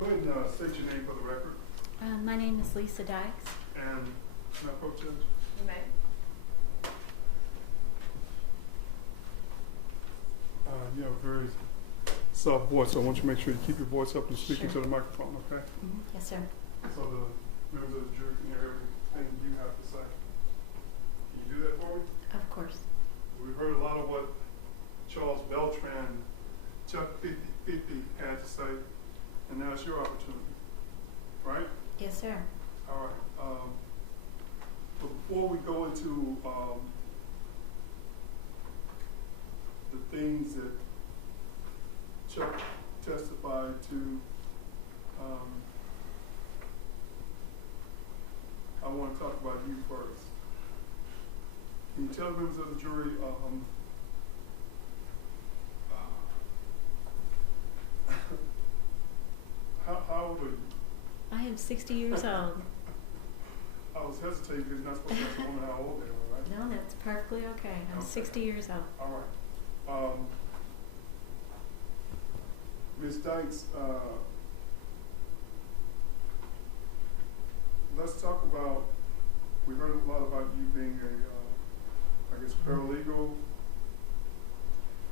Go ahead and state your name for the record. My name is Lisa Dykes. And Madam Pro Judge? You may. You have a very soft voice, so I want you to make sure you keep your voice up and speak Sure. into the microphone, okay? Yes, sir. So the members of the jury can hear everything you have to say. Can you do that for me? Of course. We've heard a lot of what Charles Beltran, Chuck 50/50 had to say, and now it's your opportunity, right? Yes, sir. All right. But before we go into the things that Chuck testified to, I want to talk about you first. Can you tell the members of the jury how old are you? I am 60 years old. I was hesitating because you're not supposed to ask a woman how old they are, right? No, that's perfectly okay. I'm Okay. 60 years old. All right. Ms. Dykes, let's talk about, we heard a lot about you being a, I guess, paralegal.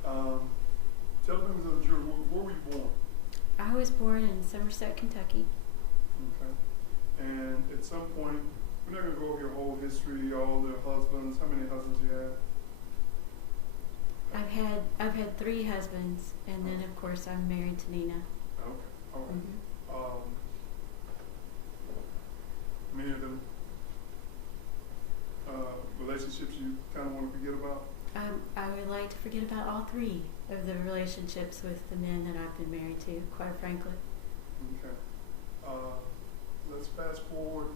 Tell the members of the jury, where were you born? I was born in Somerset, Kentucky. Okay. And at some point, we're not going to go over your whole history, all the husbands, how many husbands you had? I've had 3 husbands, and then of course I'm married to Nina. Okay, all right. Mm-hmm. Many of them relationships you kind of want to forget about? I would like to forget about all 3 of the relationships with the men that I've been married to, quite frankly. Okay. Let's fast forward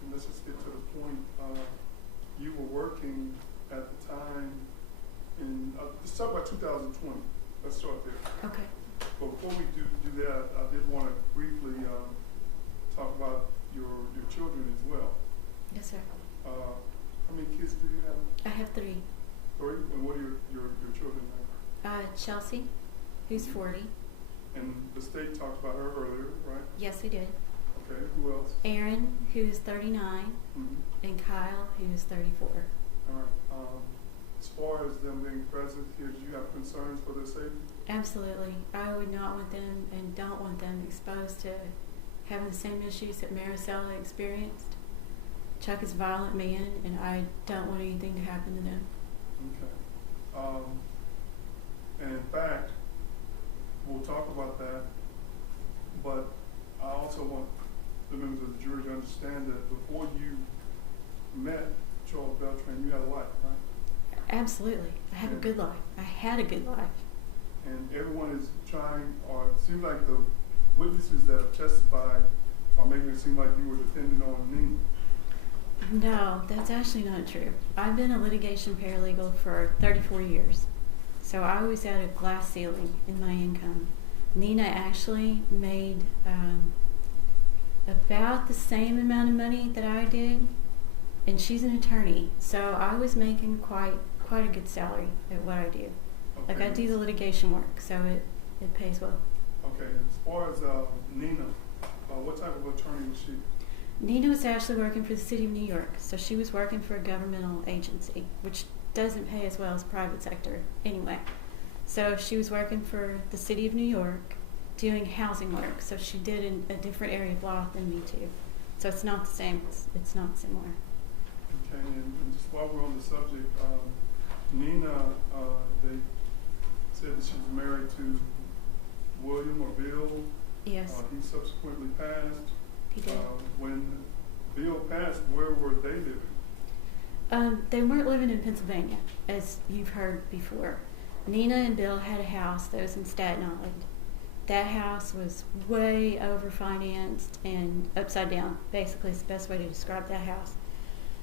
and let's just get to the point. You were working at the time in, let's talk about 2020. Let's start there. Okay. But before we do that, I did want to briefly talk about your children as well. Yes, sir. How many kids do you have? I have 3. 3? And what are your children name? Chelsea, who's 40. And the state talked about her earlier, right? Yes, we did. Okay, who else? Aaron, who's 39, and Kyle, who's 34. All right. As far as them being present here, do you have concerns for their safety? Absolutely. I would not want them and don't want them exposed to having the same issues that Marisela experienced. Chuck is a violent man, and I don't want anything to happen to them. Okay. And in fact, we'll talk about that, but I also want the members of the jury to understand that before you met Charles Beltran, you had a life, right? Absolutely. I have a good life. I had a good life. And everyone is trying, or it seems like the witnesses that have testified are making it seem like you were dependent on Nina. No, that's actually not true. I've been a litigation paralegal for 34 years, so I always had a glass ceiling in my income. Nina actually made about the same amount of money that I did, and she's an attorney, so I was making quite a good salary at what I do. Okay. Like, I do the litigation work, so it pays well. Okay, and as far as Nina, what type of attorney was she? Nina was actually working for the city of New York, so she was working for a governmental agency, which doesn't pay as well as private sector anyway. So she was working for the city of New York doing housing work, so she did in a different area of law than me too. So it's not the same, it's not similar. Okay, and just while we're on the subject, Nina, they said that she was married to William or Bill. Yes, He subsequently passed. he did. When Bill passed, where were they living? They weren't living in Pennsylvania, as you've heard before. Nina and Bill had a house that was in Staten Island. That house was way overfinanced and upside down. Basically, it's the best way to describe that house.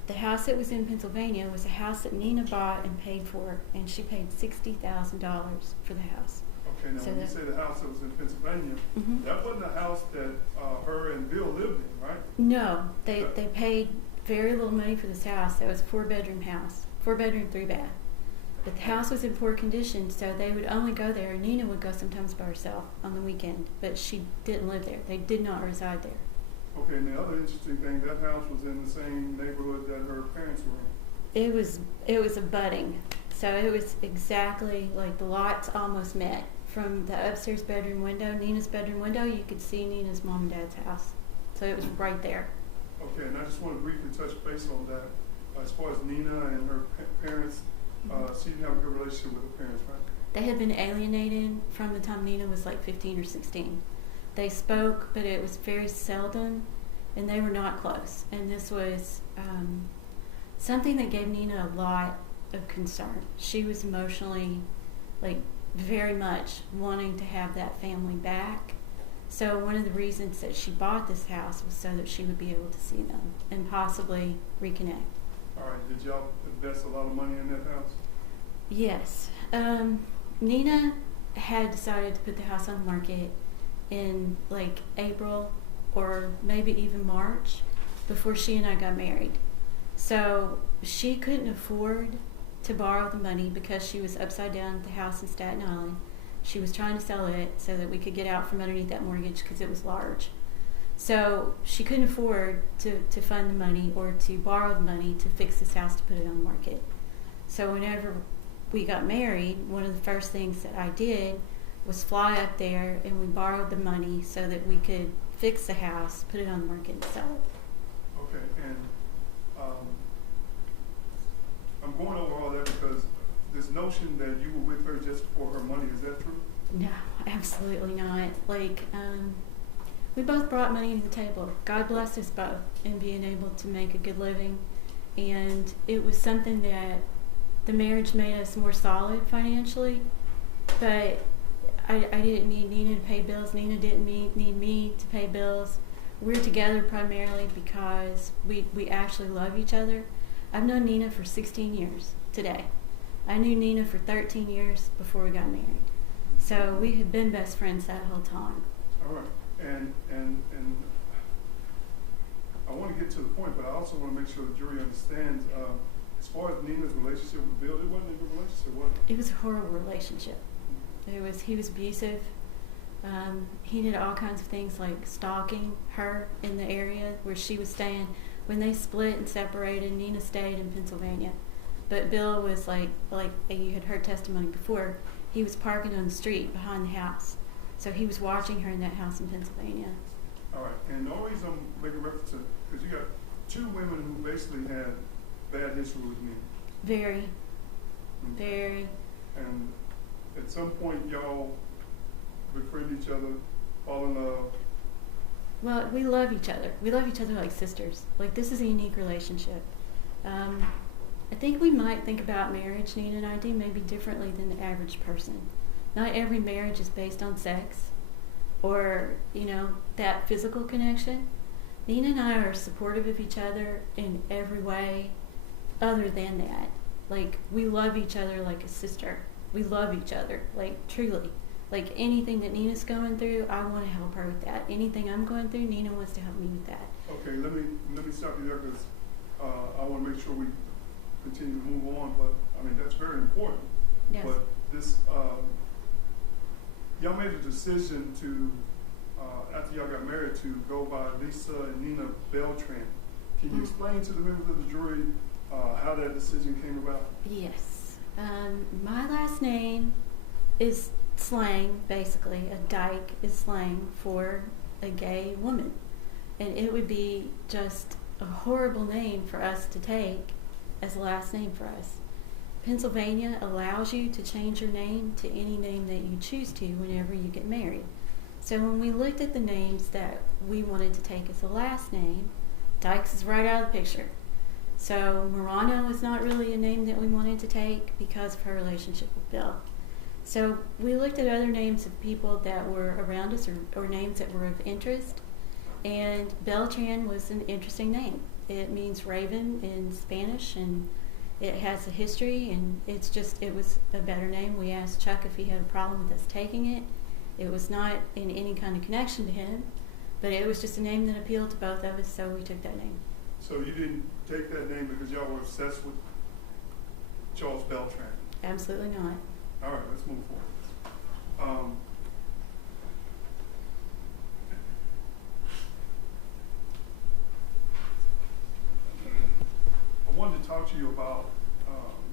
The house that was in Pennsylvania was a house that Nina bought and paid for, and she paid $60,000 for the house. Okay, now So when you say the house that was in Pennsylvania, Mhm. that wasn't a house that her and Bill lived in, right? No, they paid very little money for this house. That was a 4-bedroom house, 4-bedroom, 3-bath. But the house was in poor condition, so they would only go there. Nina would go sometimes by herself on the weekend, but she didn't live there. They did not reside there. Okay, and the other interesting thing, that house was in the same neighborhood that her parents were in. It was abutting, so it was exactly like the lots almost met. From the upstairs bedroom window, Nina's bedroom window, you could see Nina's mom and dad's house. So it was right there. Okay, and I just want to briefly touch base on that. As far as Nina and her parents, she didn't have a good relationship with her parents, right? They had been alienated from the time Nina was like 15 or 16. They spoke, but it was very seldom, and they were not close. And this was something that gave Nina a lot of concern. She was emotionally, like, very much wanting to have that family back. So one of the reasons that she bought this house was so that she would be able to see them and possibly reconnect. All right, did y'all invest a lot of money in that house? Yes. Nina had decided to put the house on the market in like April or maybe even March before she and I got married. So she couldn't afford to borrow the money because she was upside down at the house in Staten Island. She was trying to sell it so that we could get out from underneath that mortgage because it was large. So she couldn't afford to fund the money or to borrow the money to fix this house to put it on the market. So whenever we got married, one of the first things that I did was fly up there, and we borrowed the money so that we could fix the house, put it on the market, and sell it. Okay, and I'm going over all that because this notion that you were with her just for her money, is that true? No, absolutely not. Like, we both brought money to the table. God blessed us both in being able to make a good living, and it was something that the marriage made us more solid financially, but I didn't need Nina to pay bills. Nina didn't need me to pay bills. We're together primarily because we actually love each other. I've known Nina for 16 years today. I knew Nina for 13 years before we got married. So we had been best friends that whole time. All right. And I want to get to the point, but I also want to make sure the jury understands, as far as Nina's relationship with Bill, it wasn't a good relationship, was it? It was a horrible relationship. He was abusive. He did all kinds of things like stalking her in the area where she was staying. When they split and separated, Nina stayed in Pennsylvania. But Bill was like you had heard testimony before, he was parking on the street behind the house. So he was watching her in that house in Pennsylvania. All right. And the only reason I'm making reference to, because you got two women who basically had bad history with Nina. Very. Okay. Very. And at some point, y'all befriend each other, fall in love. Well, we love each other. We love each other like sisters. Like, this is a unique relationship. I think we might think about marriage, Nina and I do, maybe differently than the average person. Not every marriage is based on sex or, that physical connection. Nina and I are supportive of each other in every way other than that. Like, we love each other like a sister. We love each other, like, truly. Like, anything that Nina's going through, I want to help her with that. Anything I'm going through, Nina wants to help me with that. Okay, let me stop you there because I want to make sure we continue to move on. But I mean, that's very important. Yes. But this, y'all made a decision to, after y'all got married, to go by Lisa and Nina Beltran. Can you explain to the members of the jury how that decision came about? Yes. My last name is slang, basically. A dyke is slang for a gay woman. And it would be just a horrible name for us to take as a last name for us. Pennsylvania allows you to change your name to any name that you choose to whenever you get married. So when we looked at the names that we wanted to take as a last name, Dykes is right out of the picture. So Morano is not really a name that we wanted to take because of her relationship with Bill. So we looked at other names of people that were around us or names that were of interest, and Beltran was an interesting name. It means raven in Spanish, and it has a history, and it was a better name. We asked Chuck if he had a problem with us taking it. It was not in any kind of connection to him, but it was just a name that appealed to both of us, so we took that name. So you didn't take that name because y'all were obsessed with Charles Beltran? Absolutely not. All right, let's move forward. I wanted to talk to you about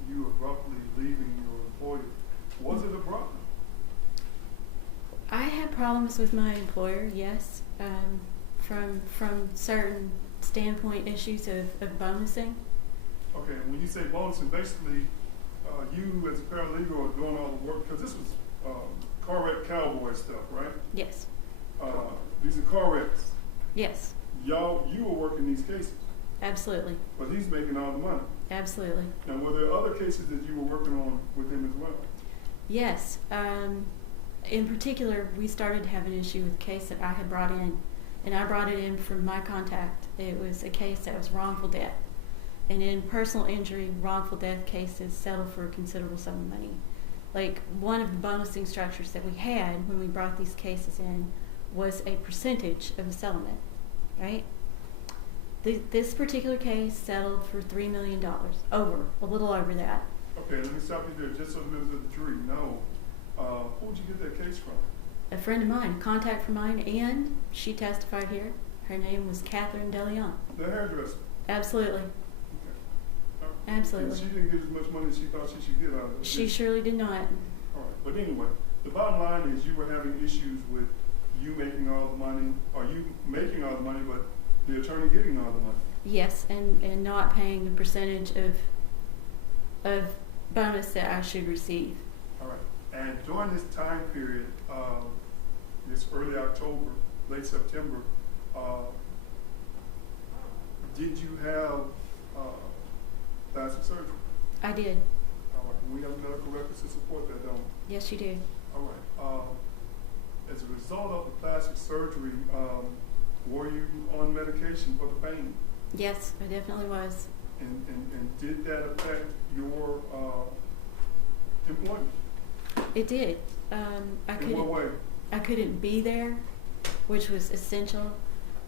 you abruptly leaving your employer. Was it abrupt? I had problems with my employer, yes, from certain standpoint issues of bonusing. Okay, when you say bonusing, basically you as a paralegal are doing all the work, because this was car wreck cowboy stuff, right? Yes. These are car wrecks. Yes. You were working these cases. Absolutely. But he's making all the money. Absolutely. Now, were there other cases that you were working on with him as well? Yes. In particular, we started to have an issue with a case that I had brought in, and I brought it in from my contact. It was a case that was wrongful death. And in personal injury, wrongful death cases settle for a considerable sum of money. Like, one of the bonusing structures that we had when we brought these cases in was a percentage of the settlement, right? This particular case settled for $3 million, a little over that. Okay, let me stop you there, just so the members of the jury know. Who did you get that case from? A friend of mine, a contact from mine, and she testified here. Her name was Catherine DeLeon. The hairdresser? Absolutely. Okay. Absolutely. She didn't get as much money as she thought she should get out of it. She surely did not. All right, but anyway, the bottom line is you were having issues with you making all the money, or you making all the money, but the attorney getting all the money. Yes, and not paying the percentage of bonus that I should receive. All right. And during this time period, this early October, late September, did you have plastic surgery? I did. All right. We have medical records to support that, don't we? Yes, you do. All right. As a result of the plastic surgery, were you on medication for the pain? Yes, I definitely was. And did that affect your employment? It did. In what way? I couldn't be there, which was essential.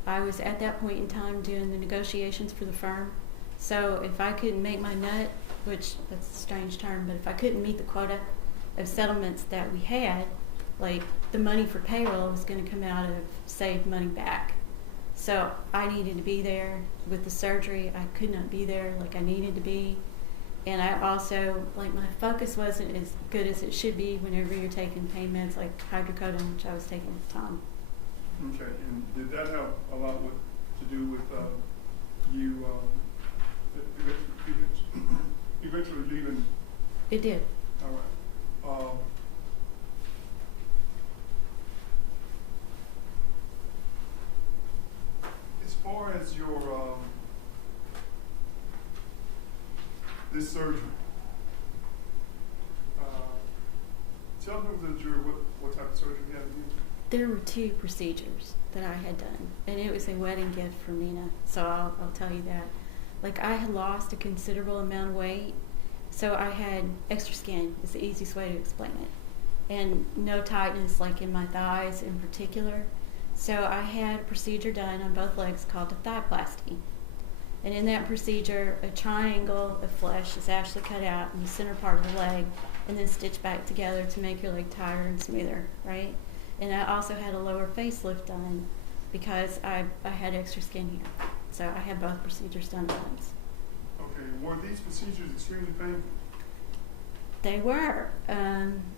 I was at that point in time doing the negotiations for the firm. So if I couldn't make my nut, which that's a strange term, but if I couldn't meet the quota of settlements that we had, like the money for payroll was going to come out of saved money back. So I needed to be there with the surgery. I could not be there like I needed to be. And I also, like, my focus wasn't as good as it should be whenever you're taking pain meds like hydrocodone, which I was taking at the time. Okay, and did that have a lot to do with you eventually leaving? It did. All right. As far as your this surgery, tell me to the jury what type of surgery you had to do. There were 2 procedures that I had done, and it was a wedding gift for Nina, so I'll tell you that. Like, I had lost a considerable amount of weight, so I had extra skin, is the easiest way to explain it, and no tightness like in my thighs in particular. So I had a procedure done on both legs called a thigh-plasty. And in that procedure, a triangle of flesh is actually cut out in the center part of the leg and then stitched back together to make your leg tighter and smoother, right? And I also had a lower facelift done because I had extra skin here. So I had both procedures done at once. Okay, were these procedures extremely painful? They were.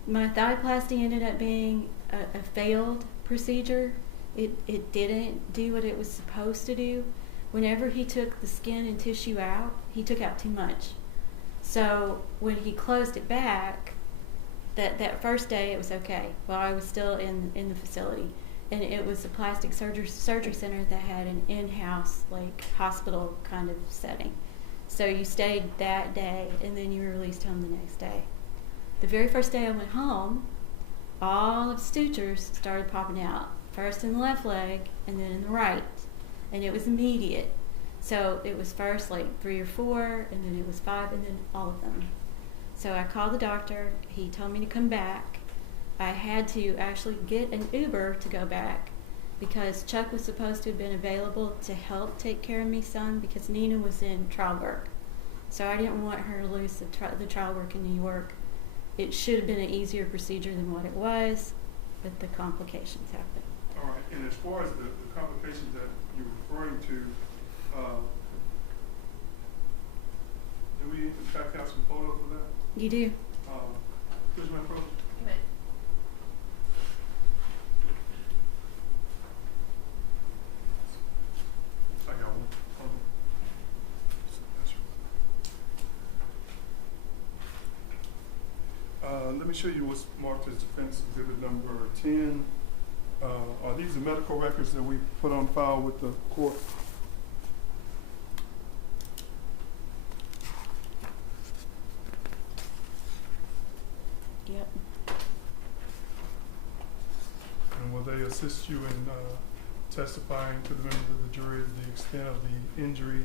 My thigh-plasty ended up being a failed procedure. It didn't do what it was supposed to do. Whenever he took the skin and tissue out, he took out too much. So when he closed it back, that first day it was okay while I was still in the facility. And it was a plastic surgery center that had an in-house, like, hospital kind of setting. So you stayed that day and then you were released home the next day. The very first day I went home, all of the sutures started popping out. First in the left leg and then in the right. And it was immediate. So it was first like 3 or 4, and then it was 5, and then all of them. So I called the doctor. He told me to come back. I had to actually get an Uber to go back because Chuck was supposed to have been available to help take care of me some because Nina was in trial work. So I didn't want her to lose the trial work in New York it should have been an easier procedure than what it was, but the complications happened. All right, and as far as the complications that you're referring to, do we in fact have some photos of that? You do? Who's my approach? I got one. Let me show you what's marked as defense exhibit number 10. Are these the medical records that we put on file with the court? Yep. And will they assist you in testifying to the members of the jury the extent of the injury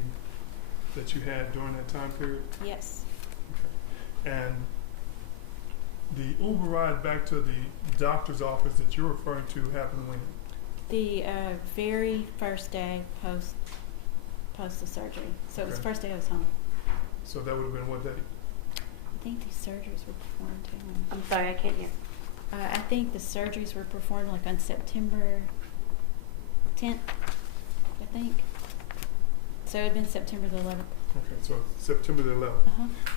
that you had during that time period? Yes. Okay. And the Uber ride back to the doctor's office that you're referring to happened when? The very first day post the surgery. So it was the first day I was home. So that would have been what day? I think these surgeries were performed on. I'm sorry, I can't hear. I think the surgeries were performed like on September 10th, I think. So it had been September the 11th. Okay, so September the 11th.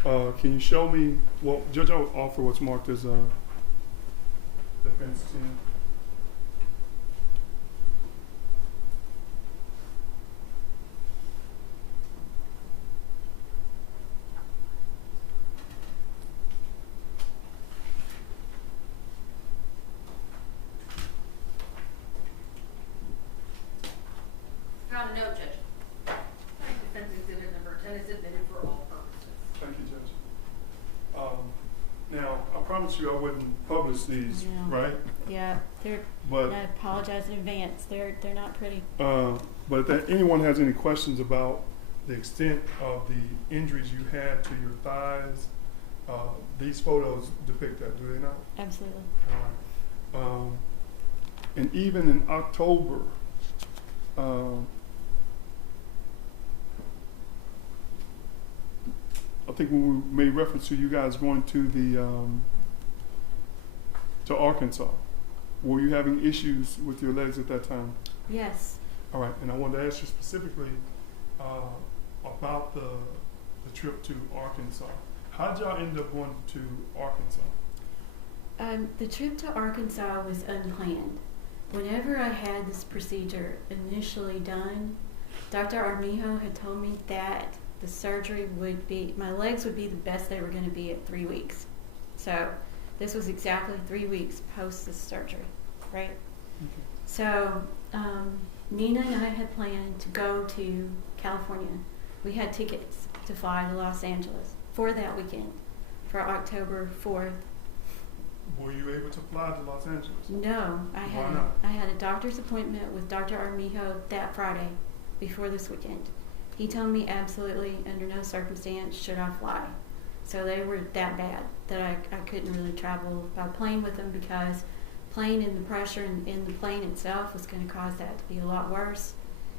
Uh-huh. Can you show me, well, Judge, I'll offer what's marked as defense 10. How to know, Judge? Defense exhibit number 10 is admitted for all purposes. Thank you, Judge. Now, I promise you I wouldn't publish these, No. right? Yeah, But I apologize in advance. They're not pretty. but if anyone has any questions about the extent of the injuries you had to your thighs, these photos depict that, do they not? Absolutely. All right. And even in October, I think when we made reference to you guys going to to Arkansas, were you having issues with your legs at that time? Yes. All right, and I wanted to ask you specifically about the trip to Arkansas. How did y'all end up going to Arkansas? The trip to Arkansas was unplanned. Whenever I had this procedure initially done, Dr. Armijo had told me that the surgery would be, my legs would be the best they were going to be at 3 weeks. So this was exactly 3 weeks post the surgery, right? Okay. So Nina and I had planned to go to California. We had tickets to fly to Los Angeles for that weekend, for October 4th. Were you able to fly to Los Angeles? No, Why not? I had a doctor's appointment with Dr. Armijo that Friday before this weekend. He told me absolutely under no circumstance should I fly. So they were that bad that I couldn't really travel by plane with them, because plane and the pressure in the plane itself was going to cause that to be a lot worse.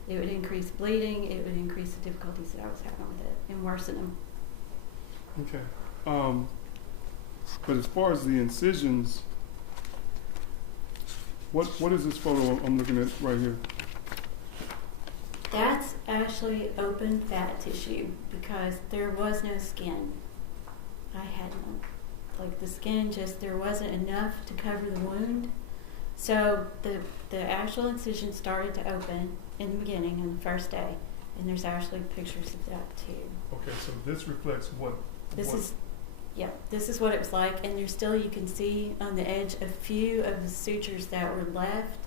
It would increase bleeding. It would increase the difficulties that I was having with it and worsen them. Okay. But as far as the incisions, what is this photo I'm looking at right here? That's actually open fat tissue because there was no skin. I had none. Like the skin just, there wasn't enough to cover the wound. So the actual incision started to open in the beginning, on the first day, and there's actually pictures of that too. Okay, so this reflects what? This is what it was like, and there's still, you can see on the edge a few of the sutures that were left.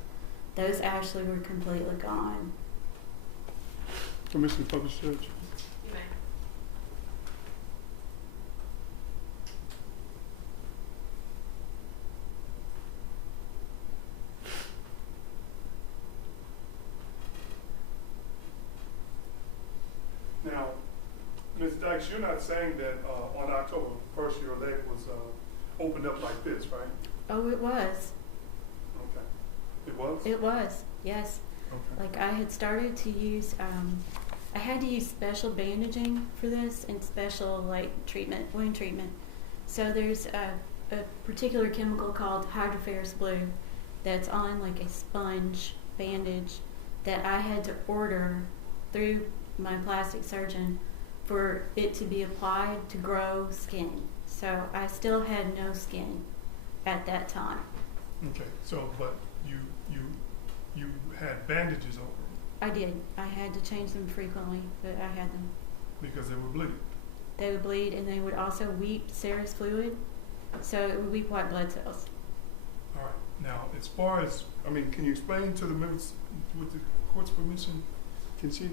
Those actually were completely gone. Permission to publish, Judge? You may. Now, Ms. Dykes, you're not saying that on October 1st your leg was opened up like this, right? Oh, it was. Okay. It was? It was, yes. Okay. Like I had started to use, I had to use special bandaging for this and special like treatment, wound treatment. So there's a particular chemical called hydroferrous blue that's on like a sponge bandage that I had to order through my plastic surgeon for it to be applied to grow skin. So I still had no skin at that time. Okay, so, but you had bandages over them I did. I had to change them frequently, but I had them. because they were bleeding. They would bleed, and they would also weep serous fluid, so it would weep white blood cells. All right, now, as far as, I mean, can you explain to the members, with the court's permission, can she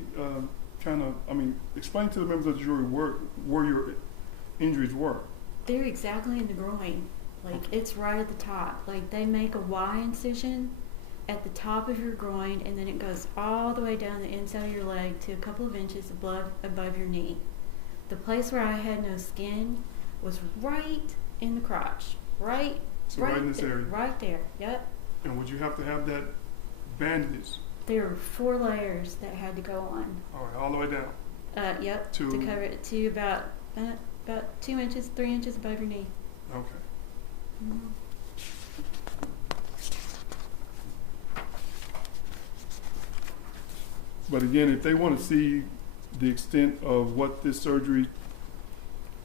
explain to the members of the jury where your injuries were? They're exactly in the groin. Like, it's right at the top. Like, they make a Y incision at the top of your groin, and then it goes all the way down the inside of your leg to a couple of inches above your knee. The place where I had no skin was right in the crotch. Right in this area? Right there, yep. And would you have to have that bandage? There were 4 layers that had to go on. All right, all the way down? Yep, To cover it to about 2 inches, 3 inches above your knee. Okay. Mm-hmm. But again, if they want to see the extent of what this surgery,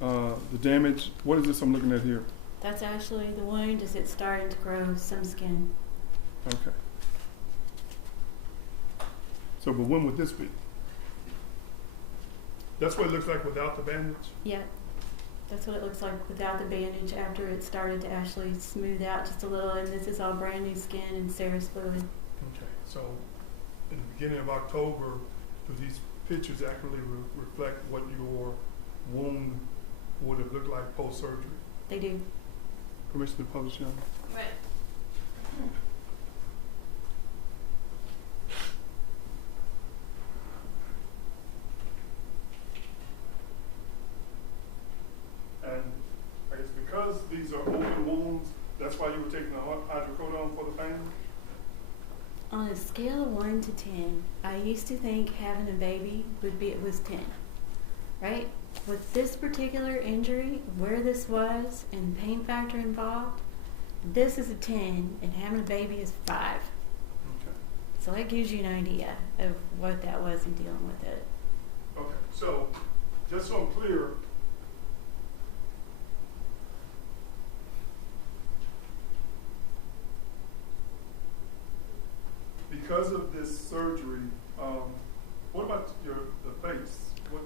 the damage, what is this I'm looking at here? That's actually the wound as it's starting to grow some skin. Okay. So, but when would this be? That's what it looks like without the bandage? Yep. That's what it looks like without the bandage after it started to actually smooth out just a little, and this is all brand new skin and serous fluid. Okay, so in the beginning of October, do these pictures accurately reflect what your wound would have looked like post-surgery? They do. Permission to publish, Your Honor. Right. And I guess because these are open wounds, that's why you were taking the hydrocodone for the pain? On a scale of 1 to 10, I used to think having a baby was 10, right? With this particular injury, where this was, and pain factor involved, this is a 10, and having a baby is 5. Okay. So that gives you an idea of what that was in dealing with it. Okay, so just so I'm clear, because of this surgery, what about the face? What?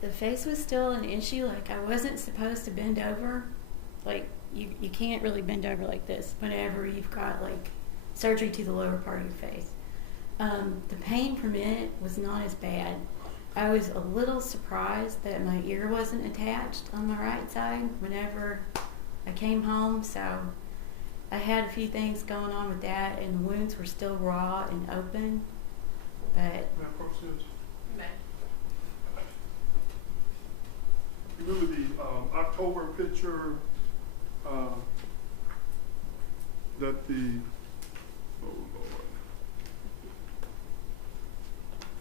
The face was still an issue. Like, I wasn't supposed to bend over. Like, you can't really bend over like this whenever you've got like surgery to the lower part of your face. The pain per minute was not as bad. I was a little surprised that my ear wasn't attached on my right side whenever I came home, so I had a few things going on with that, and the wounds were still raw and open, but... May I approach this? Right. You remember the October picture that the... Oh, Lord.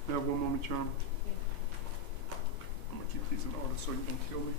Have one moment, Charm. I'm going to keep these in order so you don't kill me.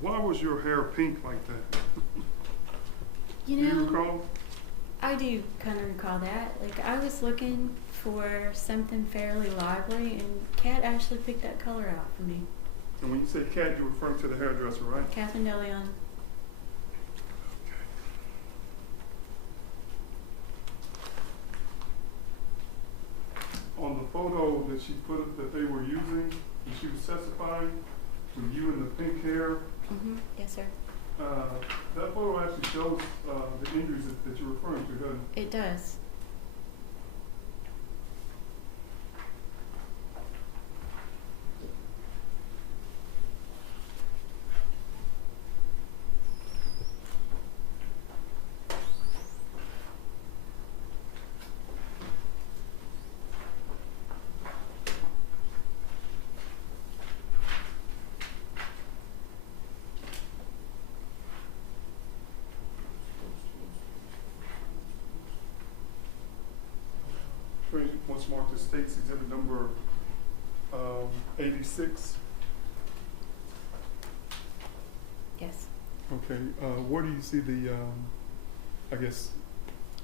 Why was your hair pink like that? You Do you know, recall? I do kind of recall that. Like, I was looking for something fairly lively, and Kat actually picked that color out for me. And when you say Kat, you're referring to the hairdresser, right? Catherine DeLeon. On the photo that she put, that they were using, when she was testifying, with you and the pink hair, Yes, sir. that photo actually shows the injuries that you're referring to, doesn't it? It does. Once marked as State's Exhibit number 86. Yes. Okay, where do you see the, I guess,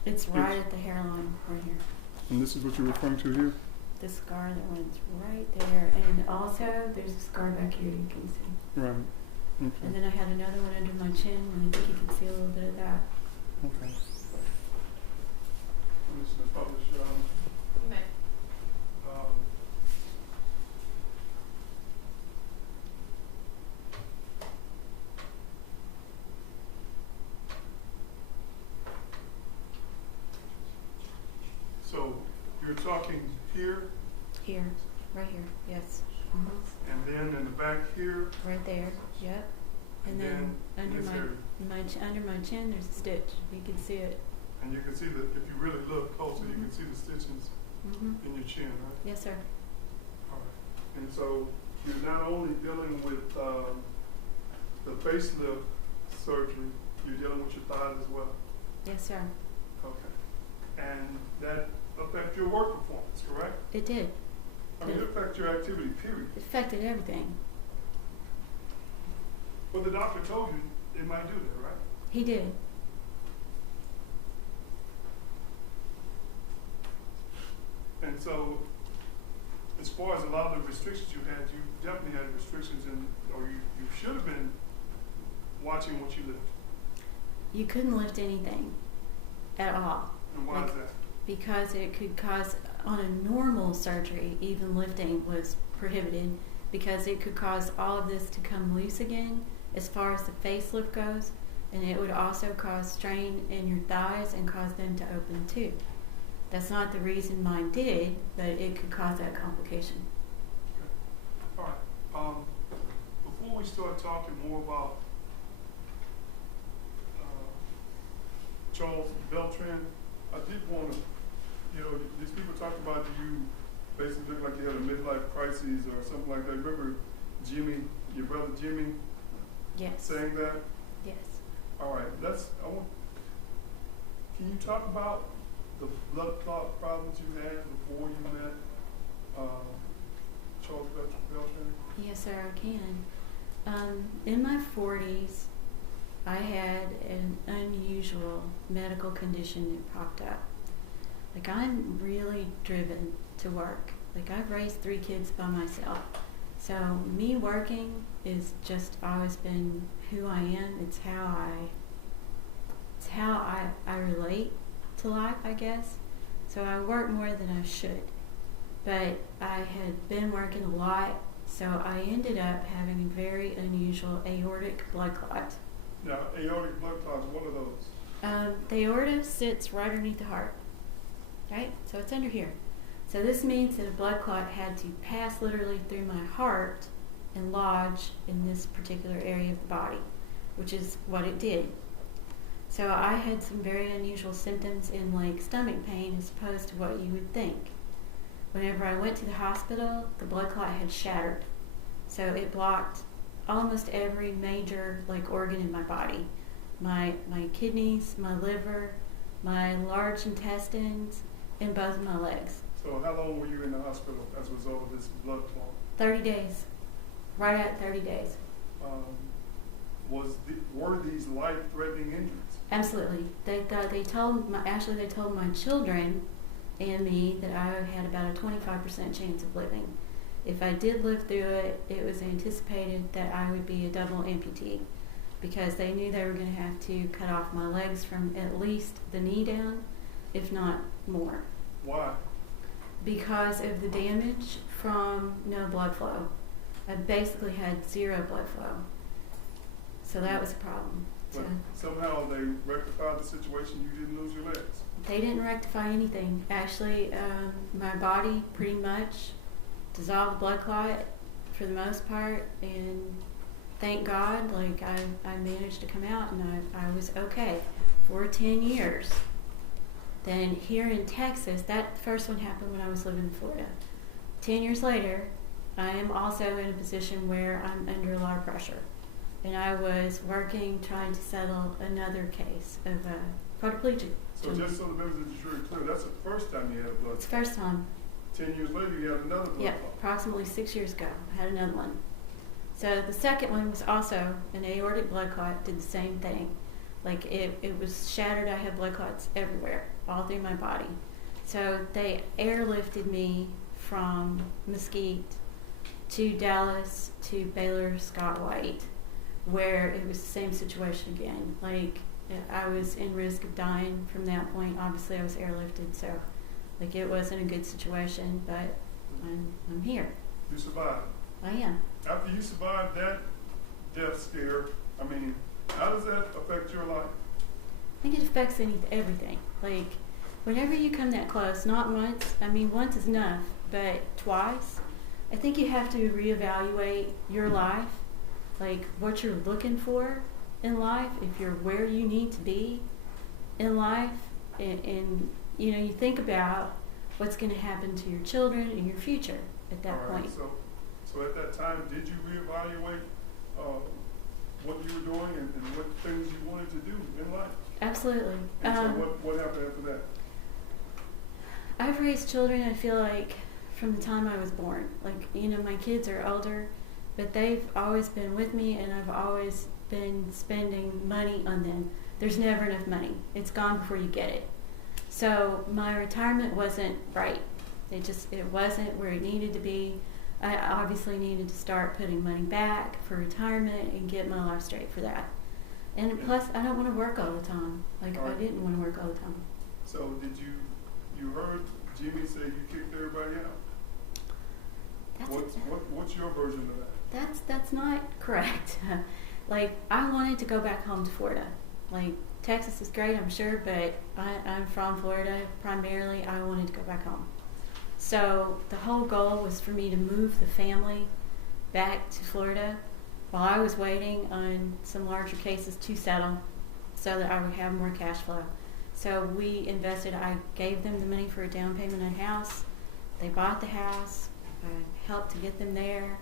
It's right at the hairline right here. and this is what you're referring to here? The scar that went right there. And also, there's a scar back here you can see. Right. And Okay. then I had another one under my chin, and I think you can see a little bit of that. Okay. I'm just gonna publish, You may. so you're talking here, Here. Right here. Yes. and then in the back here, Right there. Yep. And then under this area. under my chin, there's a stitch. You can see it. And you can see that if you really look closer, you can see the stitches in your chin, right? Yes, sir. All right. And so you're not only dealing with the facelift surgery, you're dealing with your thighs as well. Yes, sir. Okay. And that affects your work performance, correct? It did. I mean, it affects your activity, period. It affected everything. But the doctor told you it might do that, right? He did. And so, as far as a lot of the restrictions you had, you definitely had restrictions, or you should have been watching what you lift. You couldn't lift anything at all. And why is that? Because it could cause, on a normal surgery, even lifting was prohibited because it could cause all of this to come loose again as far as the facelift goes, and it would also cause strain in your thighs and cause them to open too. That's not the reason mine did, but it could cause that complication. Okay. All right. Before we start talking more about Charles Beltran, I did want to, these people talked about you basically look like you had a midlife crisis or something like that. Remember Jimmy, your brother Jimmy, Yes. saying that? Yes. All right, can you talk about the blood clot problems you had before you met Charles Beltran? Yes, sir, I can. In my 40s, I had an unusual medical condition that popped up. Like, I'm really driven to work. Like, I've raised 3 kids by myself. So me working is just always been who I am. It's how I relate to life, I guess. So I work more than I should. But I had been working a lot, so I ended up having a very unusual aortic blood clot. Now, aortic blood clots, what are those? The aorta sits right underneath the heart, right? So it's under here. So this means that a blood clot had to pass literally through my heart and lodge in this particular area of the body, which is what it did. So I had some very unusual symptoms in like stomach pain as opposed to what you would think. Whenever I went to the hospital, the blood clot had shattered. So it blocked almost every major like organ in my body. My kidneys, my liver, my large intestines, and both of my legs. So how long were you in the hospital as a result of this blood clot? 30 days. Right at 30 days. Were these life-threatening injuries? Absolutely. They told my children and me that I had about a 25% chance of living. If I did live through it, it was anticipated that I would be a double amputee because they knew they were going to have to cut off my legs from at least the knee down, if not more. Why? Because of the damage from no blood flow. I basically had zero blood flow. So that was a problem. But somehow they rectified the situation, you didn't lose your legs. They didn't rectify anything. Actually, my body pretty much dissolved the blood clot for the most part, and thank God, like I managed to come out and I was okay for 10 years. Then here in Texas, that first one happened when I was living in Florida. 10 years later, I am also in a position where I'm under a lot of pressure. And I was working, trying to settle another case of a quadriplegic. So just so the members of the jury are clear, that's the first time you had a blood It's the first time. 10 years later, you had another blood Yeah, clot. approximately 6 years ago, I had another one. So the second one was also an aortic blood clot, did the same thing. Like it was shattered, I had blood clots everywhere, all through my body. So they airlifted me from Mesquite to Dallas to Baylor Scott White, where it was the same situation again. Like I was in risk of dying from that point. Obviously I was airlifted, so like it wasn't a good situation, but I'm here. You survived. I am. After you survived that death scare, I mean, how does that affect your life? I think it affects everything. Like whenever you come that close, not once, I mean once is enough, but twice, I think you have to reevaluate your life, like what you're looking for in life, if you're where you need to be in life, and you know, you think about what's going to happen to your children and your future at that All right, point. So at that time, did you reevaluate what you were doing and what things you wanted to do in life? Absolutely. And so what happened after that? I've raised children, I feel like, from the time I was born. Like, you know, my kids are older, but they've always been with me, and I've always been spending money on them. There's never enough money. It's gone before you get it. So my retirement wasn't right. It wasn't where it needed to be. I obviously needed to start putting money back for retirement and get my life straight for that. And plus, I don't want to work all the time. Like, I didn't want to work all the time. So did you heard Jimmy say you kicked everybody out? What's your version of that? That's not correct. Like, I wanted to go back home to Florida. Like, Texas is great, I'm sure, but I'm from Florida. Primarily, I wanted to go back home. So the whole goal was for me to move the family back to Florida while I was waiting on some larger cases to settle so that I would have more cash flow. So we invested. I gave them the money for a down payment on a house. They bought the house. I helped to get them there.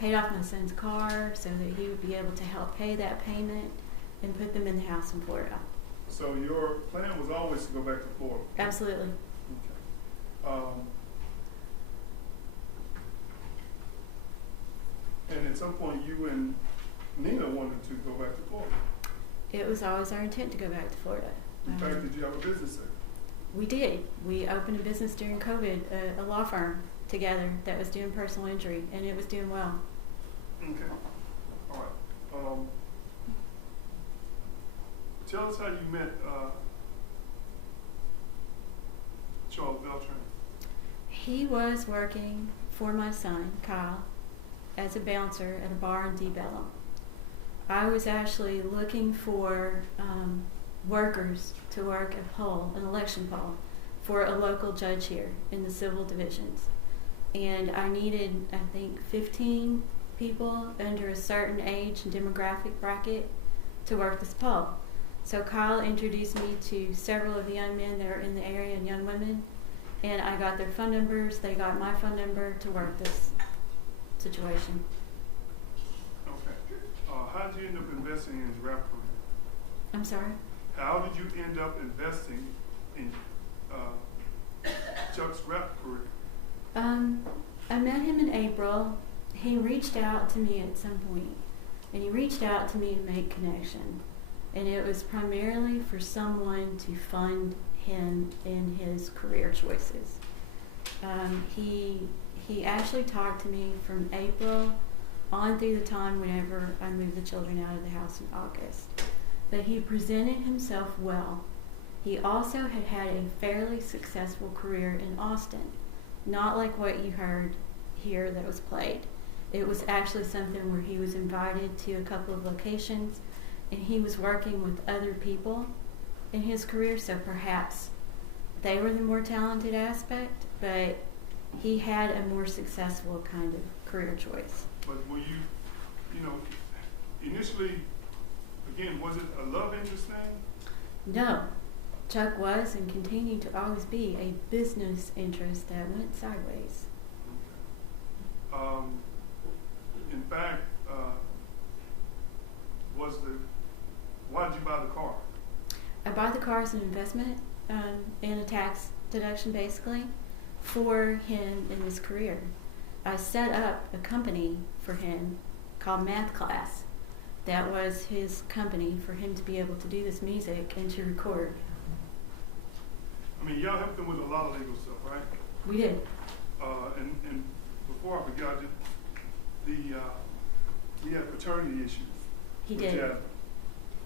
Paid off my son's car so that he would be able to help pay that payment and put them in the house in Florida. So your plan was always to go back to Florida? Absolutely. Okay. And at some point, you and Nina wanted to go back to Florida. It was always our intent to go back to Florida. In fact, did you have a business there? We did. We opened a business during COVID, a law firm together that was doing personal injury, and it was doing well. Okay. All right. Tell us how you met Charles Beltran. He was working for my son, Kyle, as a bouncer at a bar in D-Bellum. I was actually looking for workers to work a poll, an election poll, for a local judge here in the civil divisions. And I needed, I think, 15 people under a certain age and demographic bracket to work this poll. So Kyle introduced me to several of the young men that are in the area and young women, and I got their phone numbers. They got my phone number to work this situation. Okay. How did you end up investing in his rap career? I'm sorry? How did you end up investing in Chuck's rap career? I met him in April. He reached out to me at some point, and he reached out to me to make connection. and it was primarily for someone to fund him in his career choices. He actually talked to me from April on through the time whenever I moved the children out of the house in August. But he presented himself well. He also had a fairly successful career in Austin, not like what you heard here that was played. It was actually something where he was invited to a couple of locations and he was working with other people in his career, so perhaps they were the more talented aspect, but he had a more successful kind of career choice. But were you know, initially, again, was it a love interest thing? No. Chuck was and continued to always be a business interest that went sideways. Okay. In fact, why did you buy the car? I bought the car as an investment and a tax deduction, basically, for him in his career. I set up a company for him called Math Class. That was his company for him to be able to do this music and to record. I mean, y'all helped him with a lot of legal stuff, right? We did. And before I forget, he had paternity issues. He with did. Jasmine.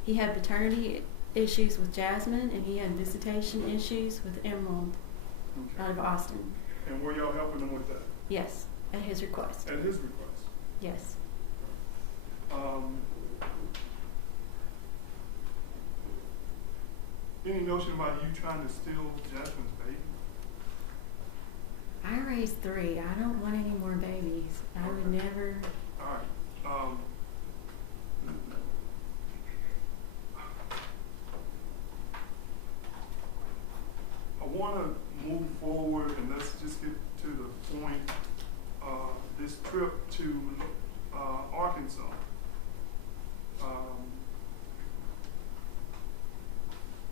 He had paternity issues with Jasmine, and he had visitation issues with Emerald Okay. out of Austin. And were y'all helping him with that? Yes, at his request. At his request? Yes. Any notion about you trying to steal Jasmine's baby? I raised 3. I don't want any more babies. I would Okay. never. All right. I want to move forward and let's just get to the point. This trip to Arkansas.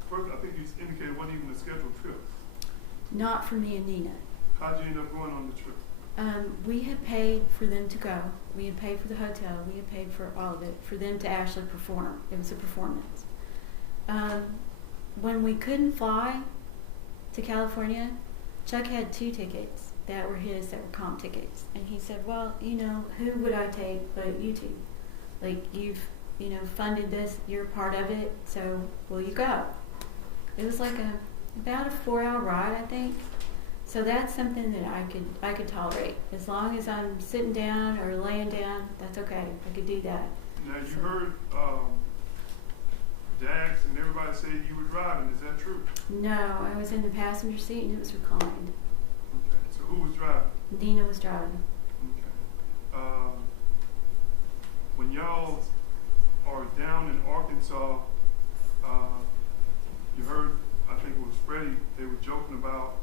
First, I think you indicated it wasn't even a scheduled trip. Not for me and Nina. How'd you end up going on the trip? We had paid for them to go. We had paid for the hotel. We had paid for all of it for them to actually perform. It was a performance. When we couldn't fly to California, Chuck had 2 tickets that were his, that were comp tickets. And he said, well, who would I take but you 2? Like, you've, funded this, you're part of it, so will you go? It was like about a 4-hour ride, I think. So that's something that I could tolerate. As long as I'm sitting down or laying down, that's okay. I could do that. Now, you heard Dax and everybody say you were driving. Is that true? No, I was in the passenger seat and it was reclined. Okay. So who was driving? Nina was driving. Okay. When y'all are down in Arkansas, you heard, I think it was Freddie, they were joking about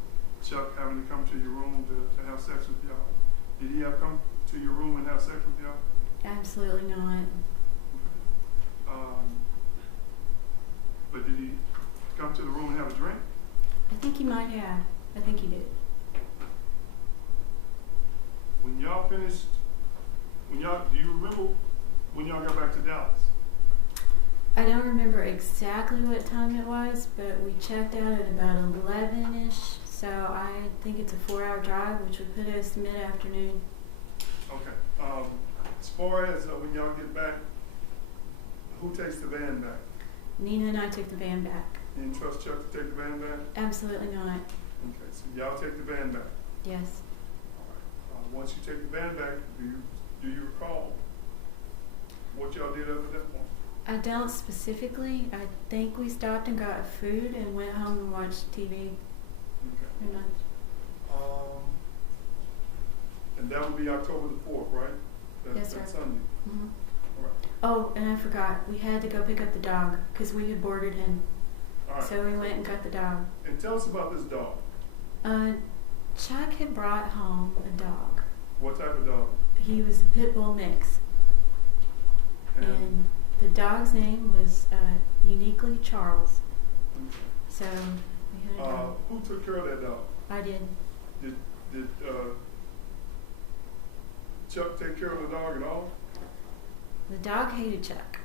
Chuck having to come to your room to have sex with y'all. Did he have come to your room and have sex with y'all? Absolutely not. But did he come to the room and have a drink? I think he might have. I think he did. When y'all finished, do you remember when y'all got back to Dallas? I don't remember exactly what time it was, but we checked out at about 11-ish. So I think it's a 4-hour drive, which would put us mid-afternoon. Okay. As far as when y'all get back, who takes the van back? Nina and I took the van back. You didn't trust Chuck to take the van back? Absolutely not. Okay, so y'all take the van back. Yes. All right. Once you take the van back, do you recall what y'all did up at that point? I don't specifically. I think we stopped and got food and went home and watched TV. Okay. Or not. And that would be October the 4th, right? Yes, sir. That's Sunday. Mm-hmm. All right. Oh, and I forgot. We had to go pick up the dog because we had boarded him. All right. So we went and got the dog. And tell us about this dog. Chuck had brought home a dog. What type of dog? He was a pit bull mix. And the dog's name was uniquely Charles. Okay. So we had a dog. Who took care of that dog? I did. Did Chuck take care of the dog at all? The dog hated Chuck.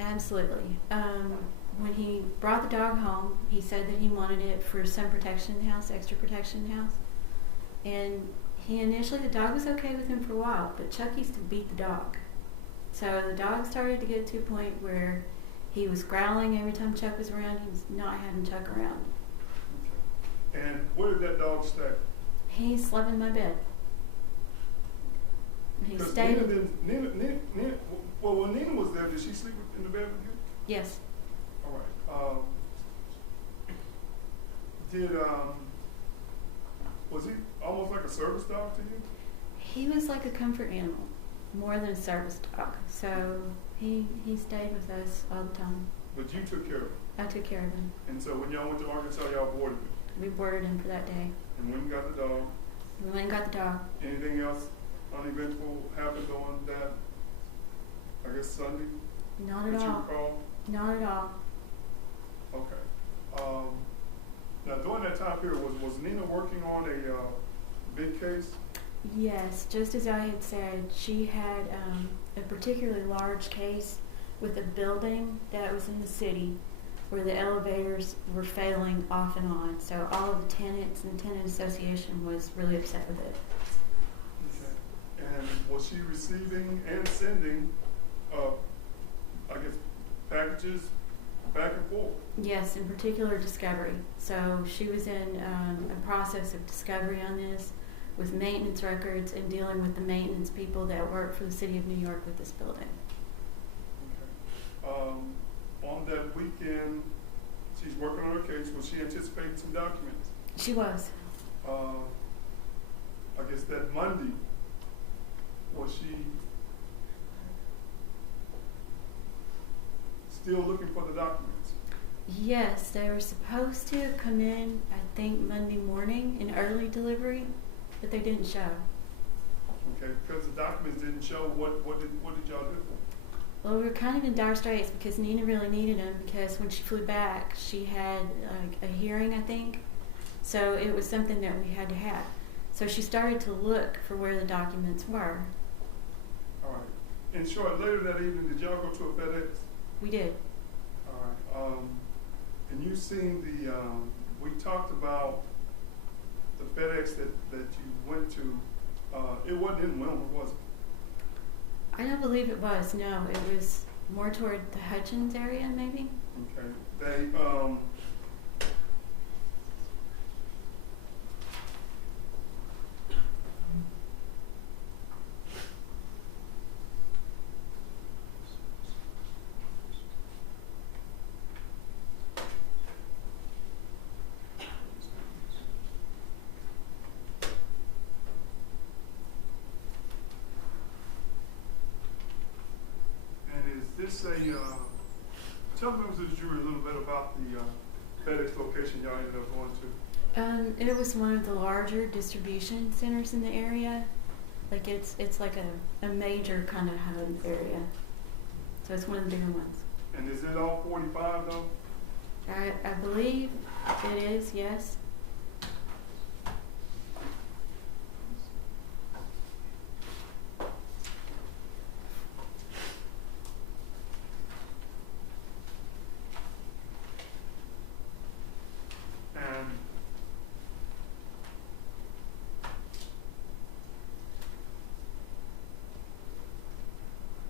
Absolutely. When he brought the dog home, he said that he wanted it for some protection in the house, extra protection in the house. And the dog was okay with him for a while, but Chuck used to beat the dog. So the dog started to get to a point where he was growling every time Chuck was around. He was not having Chuck around. Okay. And where did that dog stay? He slept in my bed. He stayed. When Nina was there, did she sleep in the bed with you? Yes. All right. Was he almost like a service dog to you? He was like a comfort animal, more than a service dog. So he stayed with us all the time. But you took care of him? I took care of him. And so when y'all went to Arkansas, y'all boarded him? We boarded him for that day. And when you got the dog? We went and got the dog. Anything else uneventful happened on that, I guess, Sunday? Not at that all. you recall? Not at all. Okay. Now, during that time period, was Nina working on a big case? Yes, just as I had said, she had a particularly large case with a building that was in the city where the elevators were failing off and on. So all of the tenants and the tenant association was really upset with it. Okay. And was she receiving and sending, packages back and forth? Yes, in particular discovery. So she was in a process of discovery on this with maintenance records and dealing with the maintenance people that work for the city of New York with this building. Okay. On that weekend, she's working on her case. Was she anticipating some documents? She was. I guess that Monday, was she still looking for the documents? Yes, they were supposed to come in, I think, Monday morning in early delivery, but they didn't show. Okay, because the documents didn't show, what did y'all do? Well, we were kind of in dire straits because Nina really needed them because when she flew back, she had a hearing, I think. So it was something that we had to have. So she started to look for where the documents were. All right. In short, later that evening, did y'all go to a FedEx? We did. All right. And you seen we talked about the FedEx that you went to. It wasn't in Wilmer, was it? I don't believe it was. No, it was more toward the Hutchins area, maybe. Okay. They tell the members of the jury a little bit about the FedEx location y'all ended up going to. It was one of the larger distribution centers in the area. Like it's like a major kind of hub area. So it's one of the bigger ones. And is it all 45 though? I believe it is, yes.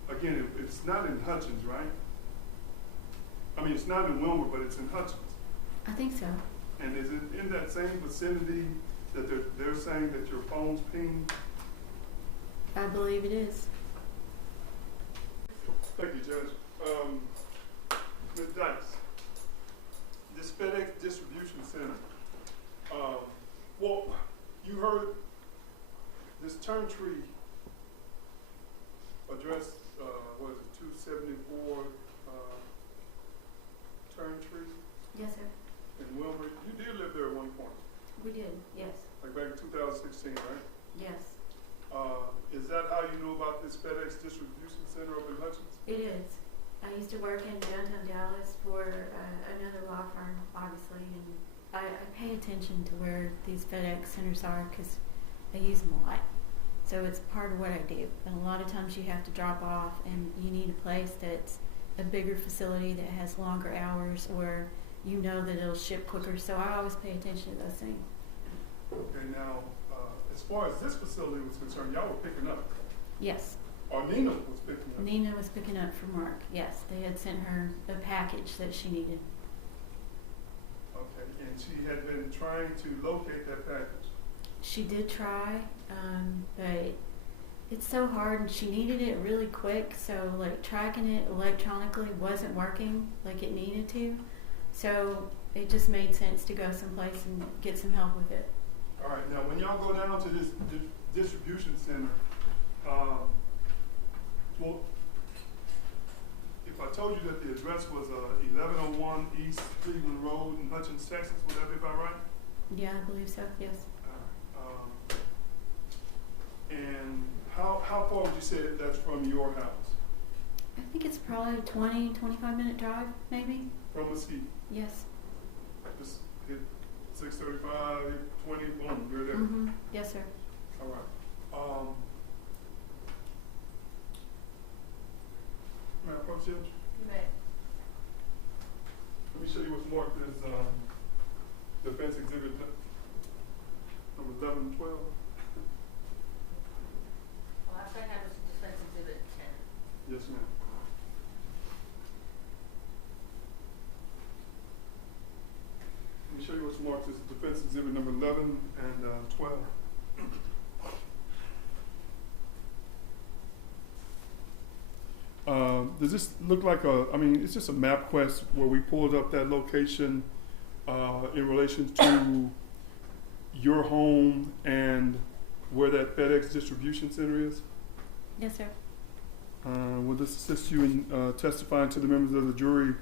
Again, it's not in Hutchins, right? I mean, it's not in Wilmer, but it's in Hutchins. I think so. And is it in that same vicinity that they're saying that your phone's pinged? I believe it is. Thank you, Judge. Ms. Dykes, this FedEx distribution center, well, you heard this Turntree address, what is it, 274 Turntree? Yes, sir. In Wilmer. You did live there at one point. We did, yes. Like back in 2016, right? Yes. Is that how you know about this FedEx distribution center up in Hutchins? It is. I used to work in downtown Dallas for another law firm, obviously, and I pay attention to where these FedEx centers are because I use them a lot. So it's part of what I do. And a lot of times you have to drop off and you need a place that's a bigger facility that has longer hours, or you know that it'll ship quicker. So I always pay attention to those things. Okay, now, as far as this facility was concerned, y'all were picking up, Yes, or Nina was picking up? Nina was picking up for Mark. Yes, they had sent her a package that she needed. Okay, and she had been trying to locate that package. She did try, but it's so hard, and she needed it really quick. So like tracking it electronically wasn't working like it needed to. So it just made sense to go someplace and get some help with it. All right, now when y'all go down to this distribution center, well, if I told you that the address was 1101 East Cleveland Road in Hutchins, Texas, would that be about right? Yeah, I believe so. Yes. And how far would you say that that's from your house? I think it's probably a 25-minute drive, maybe. From Mesquite? Yes. Just hit 635, hit 20, boom, you're there. Mm-hmm. Yes, sir. All right. May I approach you? You may. Let me show you what's marked as defense exhibit number 11 and 12. Last I had was defense exhibit 10. Yes, ma'am. Let me show you what's marked as defense exhibit number 11 and 12. Does this look like it's just a MapQuest where we pulled up that location in relation to your home and where that FedEx distribution center is? Yes, sir. Will this assist you in testifying to the members of the jury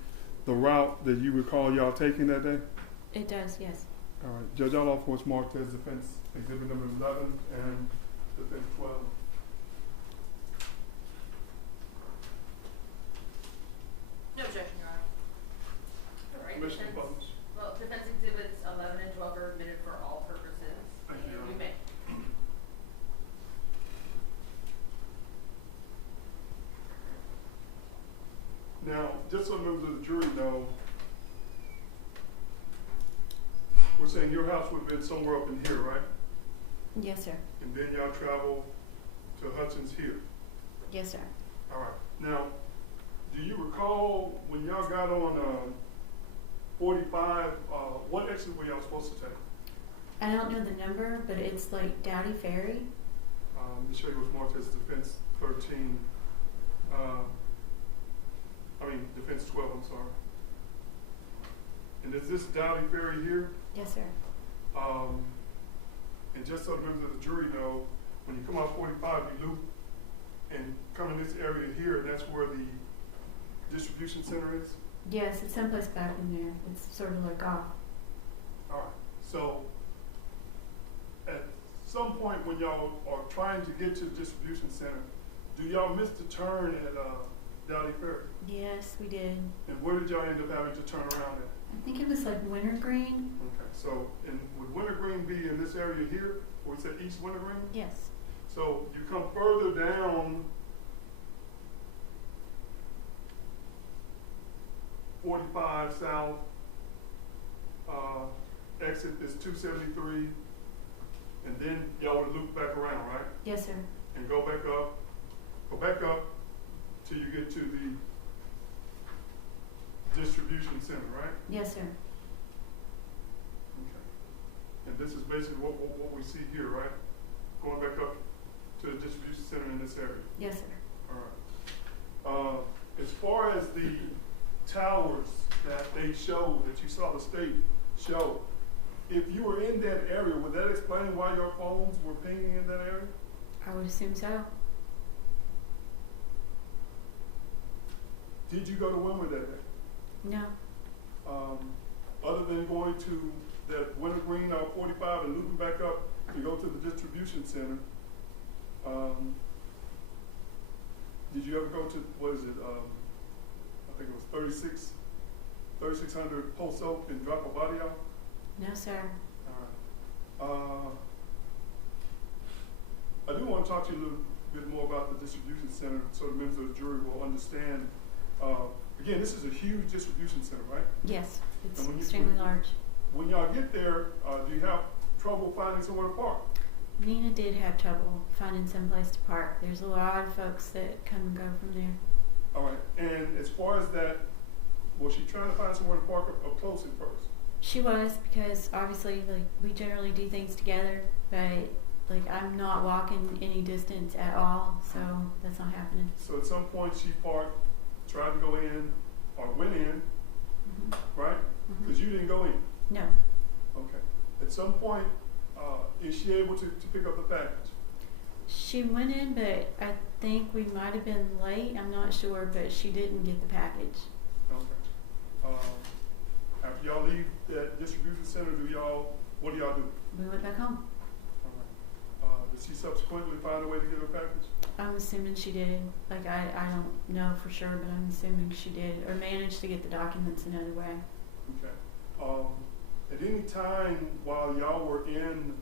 the route that you recall y'all taking that day? It does, yes. All right. Judge Alloff was marked as defense exhibit number 11 and defense 12. No objection, Your Honor. All right. Commissioner Buttons. Well, defense exhibits 11 and 12 are admitted for all purposes. Thank you, Your And you Honor. may. Now, just so members of the jury know, we're saying your house would have been somewhere up in here, right? Yes, sir. And then y'all travel to Hudson's here. Yes, sir. All right. Now, do you recall when y'all got on 45, what exit were y'all supposed to take? I don't know the number, but it's like Dowdy Ferry. Let me show you what's marked as defense 13. Defense 12, I'm sorry. And is this Dowdy Ferry here? Yes, sir. And just so the members of the jury know, when you come out 45, you loop and come in this area here, and that's where the distribution center is? Yes, it's someplace back in there. It's sort of like off. All right. So at some point when y'all are trying to get to the distribution center, do y'all miss the turn at Dowdy Ferry? Yes, we did. And where did y'all end up having to turn around at? I think it was like Wintergreen. Okay, so would Wintergreen be in this area here, or we said East Wintergreen? Yes. So you come further down 45 south, exit is 273, and then y'all would loop back around, right? Yes, sir. And go back up till you get to the distribution center, right? Yes, sir. Okay. And this is basically what we see here, right? Going back up to the distribution center in this area. Yes, sir. All right. As far as the towers that they showed, that you saw the state show, if you were in that area, would that explain why your phones were pinging in that area? I would assume so. Did you go to Winwood that day? No. Other than going to that Wintergreen 45 and looping back up to go to the distribution center, did you ever go to, what is it, I think it was 3600 Post Oak and drop a body off? No, sir. All right. I do want to talk to you a little bit more about the distribution center so the members of the jury will understand again, this is a huge distribution center, right? Yes, it's And when you- extremely large. When y'all get there, do you have trouble finding somewhere to park? Nina did have trouble finding some place to park. There's a lot of folks that come and go from there. All right, and as far as that, was she trying to find somewhere to park up close at first? She was, because obviously, like, we generally do things together, but like, I'm not walking any distance at all, so that's not happening. So at some point she parked, tried to go in, or went in, right? Because you didn't go in. No, Okay. At some point, is she able to pick up the package? she went in, but I think we might have been late. I'm not sure, but she didn't get the package. Okay. After y'all leave that distribution center, what do y'all do? We went back home. All right. Did she subsequently find a way to get her package? I'm assuming she did. Like, I don't know for sure, but I'm assuming she did, or managed to get the documents another way. Okay. At any time while y'all were in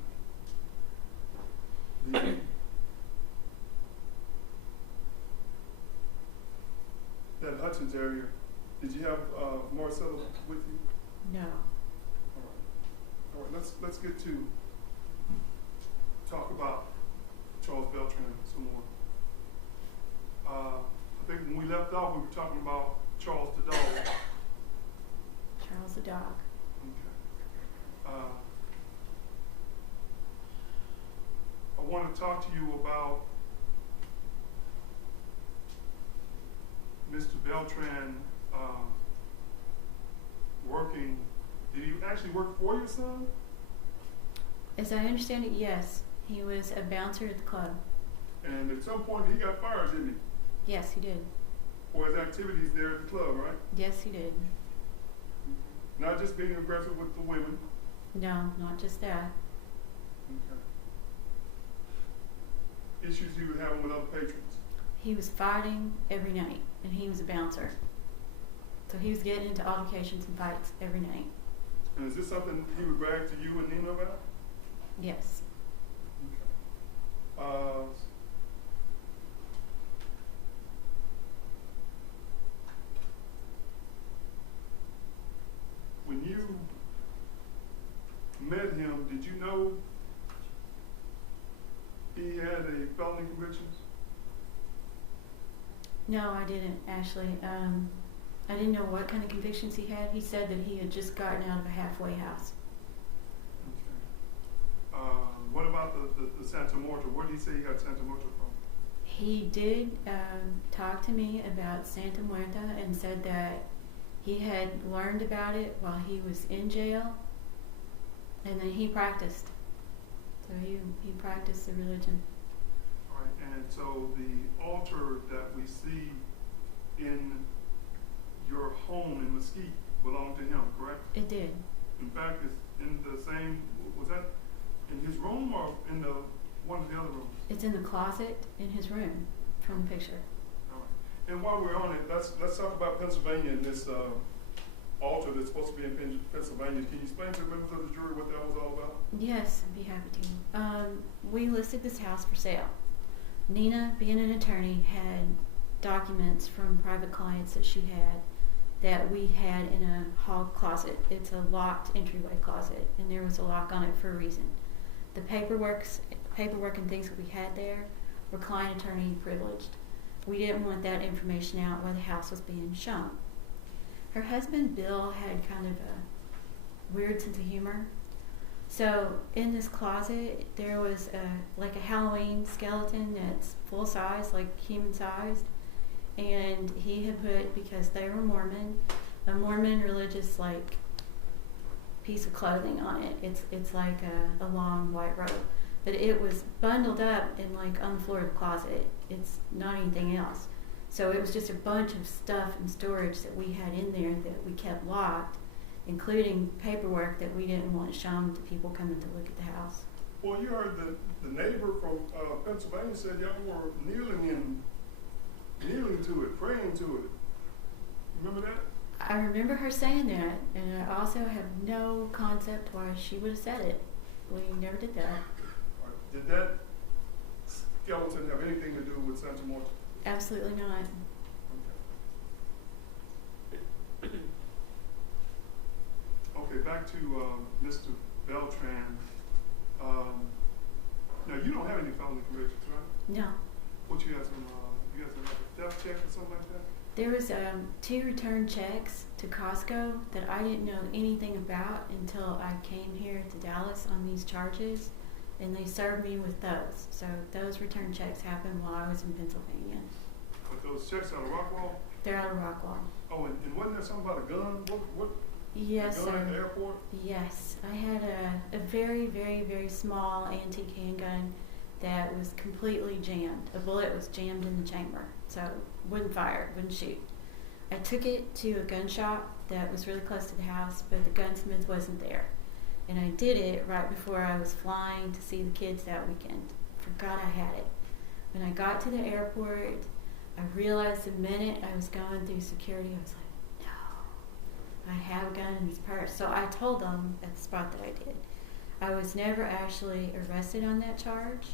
that Hutchins area, did you have Marisela with you? No. All right. Let's get to talk about Charles Beltran some more. I think when we left off, we were talking about Charles the dog. Charles the dog. Okay. I want to talk to you about Mr. Beltran working. Did he actually work for your son? As I understand it, yes. He was a bouncer at the club. And at some point he got fired, didn't he? Yes, he did. For his activities there at the club, right? Yes, he did. Not just being aggressive with the women. No, not just that. Okay. Issues he was having with other patrons. He was fighting every night, and he was a bouncer. So he was getting into altercations and fights every night. And is this something he would brag to you and Nina about? Yes. Okay. When you met him, did you know he had a felony convictions? No, I didn't, actually. I didn't know what kind of convictions he had. He said that he had just gotten out of a halfway house. Okay. What about the Santa Marta? Where did he say he got Santa Marta from? He did talk to me about Santa Muerta and said that he had learned about it while he was in jail, and then he practiced. So he practiced the religion. All right, and so the altar that we see in your home in Mesquite belonged to him, correct? It did. In fact, it's in the same, was that in his room or in the one of the other rooms? It's in the closet in his room from the picture. All right. And while we're on it, let's talk about Pennsylvania and this altar that's supposed to be in Pennsylvania. Can you explain to the members of the jury what that was all about? Yes, I'd be happy to. We listed this house for sale. Nina, being an attorney, had documents from private clients that she had that we had in a hall closet. It's a locked entryway closet, and there was a lock on it for a reason. The paperwork and things that we had there were client attorney privileged. We didn't want that information out while the house was being shown. Her husband, Bill, had kind of a weird sense of humor. So in this closet, there was like a Halloween skeleton that's full size, like human sized. And he had put, because they were Mormon, a Mormon religious like piece of clothing on it. It's like a long white robe, but it was bundled up and like on the floor of the closet. It's not anything else. So it was just a bunch of stuff and storage that we had in there that we kept locked, including paperwork that we didn't want shown to people coming to look at the house. Well, you heard the neighbor from Pennsylvania said y'all were kneeling to it, praying to it. Remember that? I remember her saying that, and I also have no concept why she would have said it. We never did that. All right. Did that skeleton have anything to do with Santa Marta? Absolutely not. back to, Mr. Beltran, now you don't have any felony convictions, right? No. What you have some, you got some like a theft check or something like that? There was 2 return checks to Costco that I didn't know anything about until I came here to Dallas on these charges, and they served me with those. So those return checks happened while I was in Pennsylvania. But those checks out of Rockwall? They're out of Rockwall. Oh, and wasn't there something about a gun? What? Yes, a gun at the airport? Yes, I had a very, very, very small antique handgun that was completely jammed. A bullet was jammed in the chamber, so wouldn't fire, wouldn't shoot. I took it to a gun shop that was really close to the house, but the gunsmith wasn't there. And I did it right before I was flying to see the kids that weekend. Forgot I had it. When I got to the airport, I realized the minute I was going through security, I was like, I have a gun in this purse. So I told them at the spot that I did. I was never actually arrested on that charge.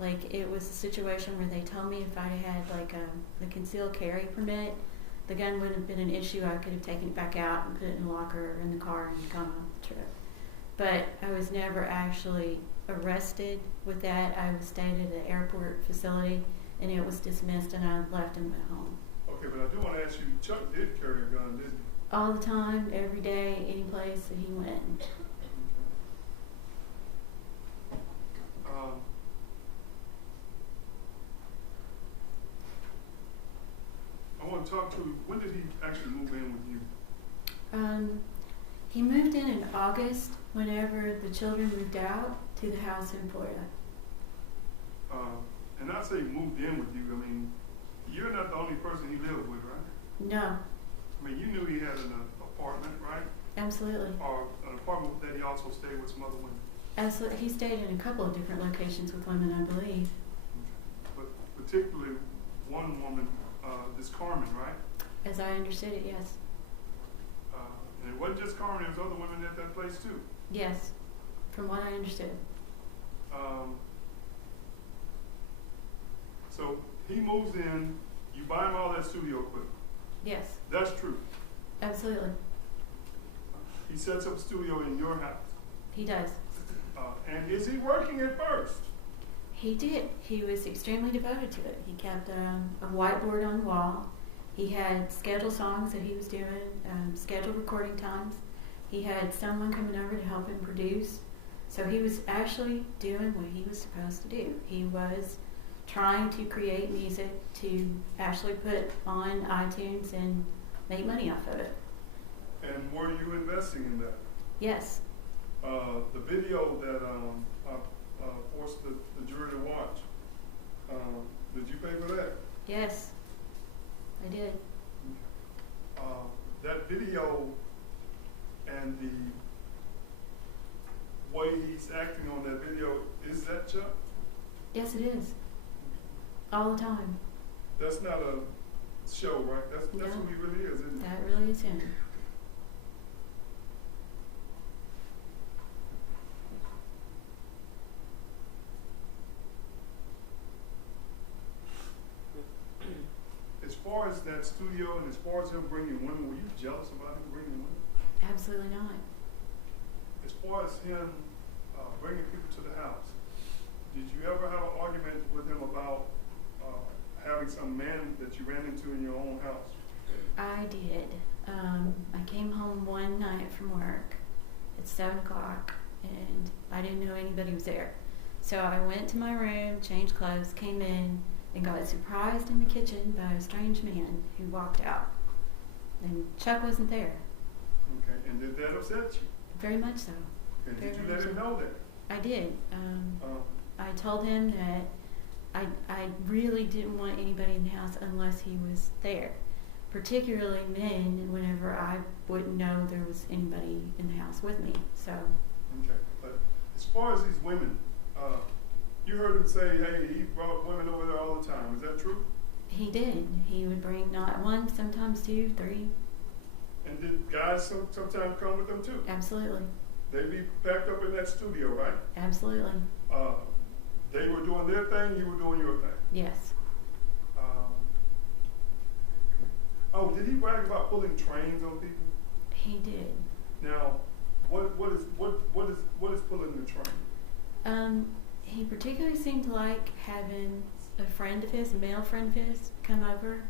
Like, it was a situation where they told me if I had like a concealed carry permit, the gun wouldn't have been an issue. I could have taken it back out and put it in the locker or in the car and gone on the trip. But I was never actually arrested with that. I was stayed at the airport facility and it was dismissed and I left and went home. Okay, but I do want to ask you, Chuck did carry a gun, didn't he? All the time, every day, any place that he went. I want to talk to, when did he actually move in with you? He moved in August whenever the children moved out to the house in Florida. And I say moved in with you, I mean, you're not the only person he lived with, right? No. I mean, you knew he had an apartment, right? Absolutely. Or an apartment that he also stayed with some other women? Absolutely. He stayed in a couple of different locations with women, I believe. But particularly one woman, this Carmen, right? As I understood it, yes. And it wasn't just Carmen, there was other women at that place too. Yes, from what I understood. So he moves in, you buy him all that studio equipment. Yes. That's true. Absolutely. He sets up a studio in your house. He does. And is he working at first? He did. He was extremely devoted to it. He kept a whiteboard on the wall. He had scheduled songs that he was doing, scheduled recording times. He had someone coming over to help him produce. So he was actually doing what he was supposed to do. He was trying to create music to actually put on iTunes and make money off of it. And were you investing in that? Yes. The video that I forced the jury to watch, did you pay for that? Yes, I did. That video and the way he's acting on that video, is that Chuck? Yes, it is. All the time. That's not a show, right? That's No. who he really is, isn't it? That really is him. As far as that studio and as far as him bringing women, were you jealous about him bringing women? Absolutely not. As far as him bringing people to the house, did you ever have an argument with him about having some man that you ran into in your own house? I did. I came home one night from work at 7 o'clock and I didn't know anybody was there. So I went to my room, changed clothes, came in, and got surprised in the kitchen by a strange man who walked out. And Chuck wasn't there. Okay, and did that upset you? Very much so. And Very did you much let him so. know that? I did. I told him that I really didn't want anybody in the house unless he was there, particularly men, whenever I wouldn't know there was anybody in the house with me. So. Okay, but as far as these women, you heard him say, hey, he brought women over there all the time. Is that true? He did. He would bring not one, sometimes 2, 3. And did guys sometimes come with them too? Absolutely. They'd be packed up in that studio, right? Absolutely. They were doing their thing, you were doing your thing. Yes. Oh, did he brag about pulling trains on people? He did. Now, He particularly seemed to like having a friend of his, a male friend of his, come over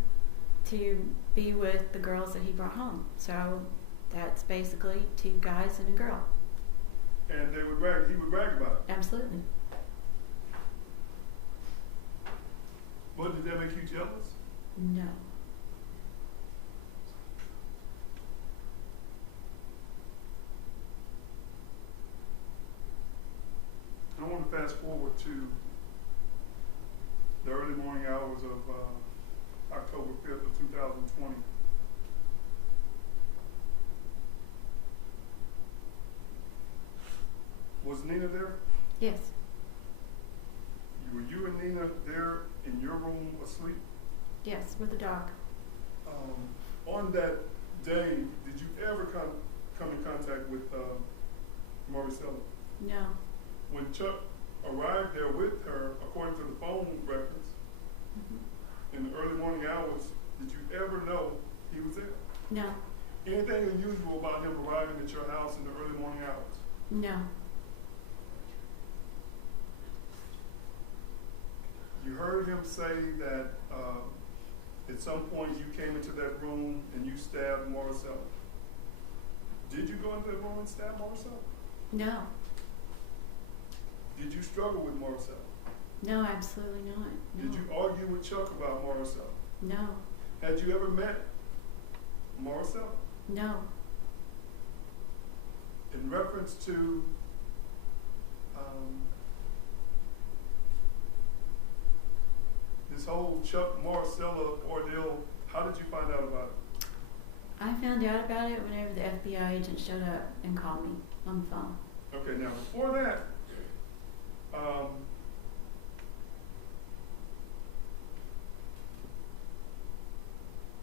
to be with the girls that he brought home. So that's basically 2 guys and a girl. And he would brag about it. Absolutely. But did that make you jealous? No. I want to fast forward to the early morning hours of October 5th of 2020. Was Nina there? Yes. Were you and Nina there in your room asleep? Yes, with the dog. On that day, did you ever come in contact with Marisela? No. When Chuck arrived there with her, according to the phone records, in the early morning hours, did you ever know he was there? No. Anything unusual about him arriving at your house in the early morning hours? No. You heard him say that at some point you came into that room and you stabbed Marisela. Did you go into that room and stab Marisela? No. Did you struggle with Marisela? No, absolutely not. No. Did you argue with Chuck about Marisela? No. Had you ever met Marisela? No. In reference to this whole Chuck Marisela ordeal, how did you find out about it? I found out about it whenever the FBI agent showed up and called me on the phone. Okay, now before that,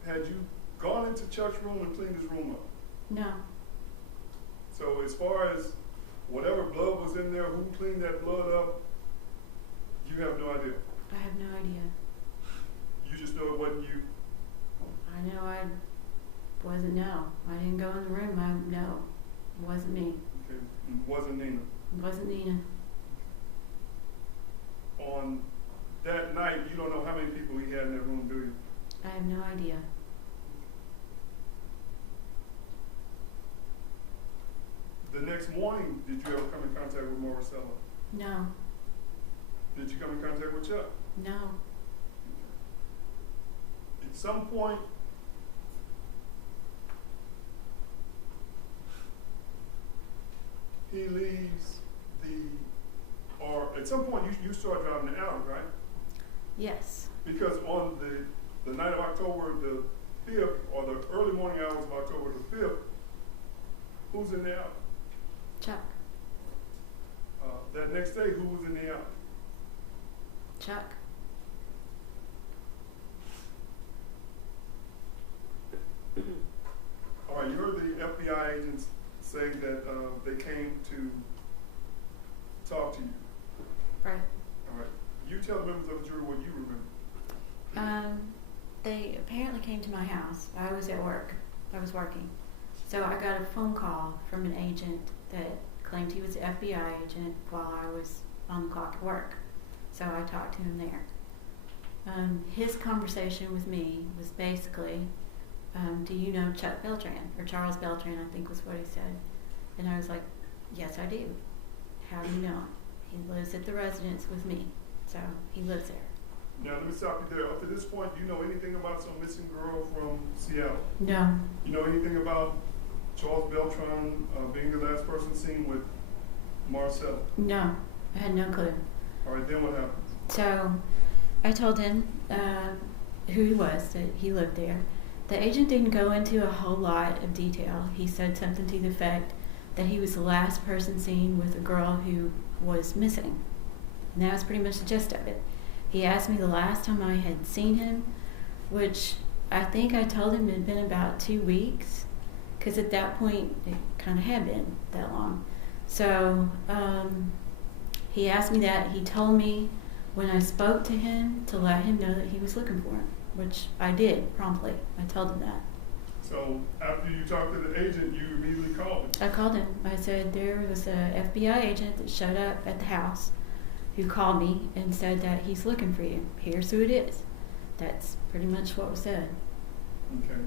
had you gone into Chuck's room and cleaned his room up? No. So as far as whatever blood was in there, who cleaned that blood up, you have no idea. I have no idea. You just know it wasn't you. I know I wasn't, no. I didn't go in the room. No. It wasn't me. Okay. It wasn't Nina. It wasn't Nina. On that night, you don't know how many people he had in that room, do you? I have no idea. The next morning, did you ever come in contact with Marisela? No. Did you come in contact with Chuck? No. At some point, he leaves or at some point you start driving the Audi, right? Yes. Because on the night of October the 5th, or the early morning hours of October the 5th, who's in the Audi? Chuck. That next day, who was in the Audi? Chuck. All right, you heard the FBI agents say that they came to talk to you. Right. All right. You tell the members of the jury what you remember. They apparently came to my house. I was at work. I was working. So I got a phone call from an agent that claimed he was an FBI agent while I was on the clock at work. So I talked to him there. His conversation with me was basically, do you know Chuck Beltran? Or Charles Beltran, I think was what he said. And I was like, yes, I do. How do you know him? He lives at the residence with me. So he lives there. Now, let me stop you there. Up to this point, do you know anything about some missing girl from Seattle? No. You know anything about Charles Beltran being the last person seen with Marisela? No. I had no clue. All right, then what happened? So I told him who he was, that he lived there. The agent didn't go into a whole lot of detail. He said something to the effect that he was the last person seen with a girl who was missing. And that was pretty much the gist of it. He asked me the last time I had seen him, which I think I told him it had been about 2 weeks, because at that point it kind of had been that long. So he asked me that. He told me when I spoke to him to let him know that he was looking for him, which I did promptly. I told him that. So after you talked to the agent, you immediately called him? I called him. I said there was a FBI agent that showed up at the house who called me and said that he's looking for you. Here's who it is. That's pretty much what was said. Okay.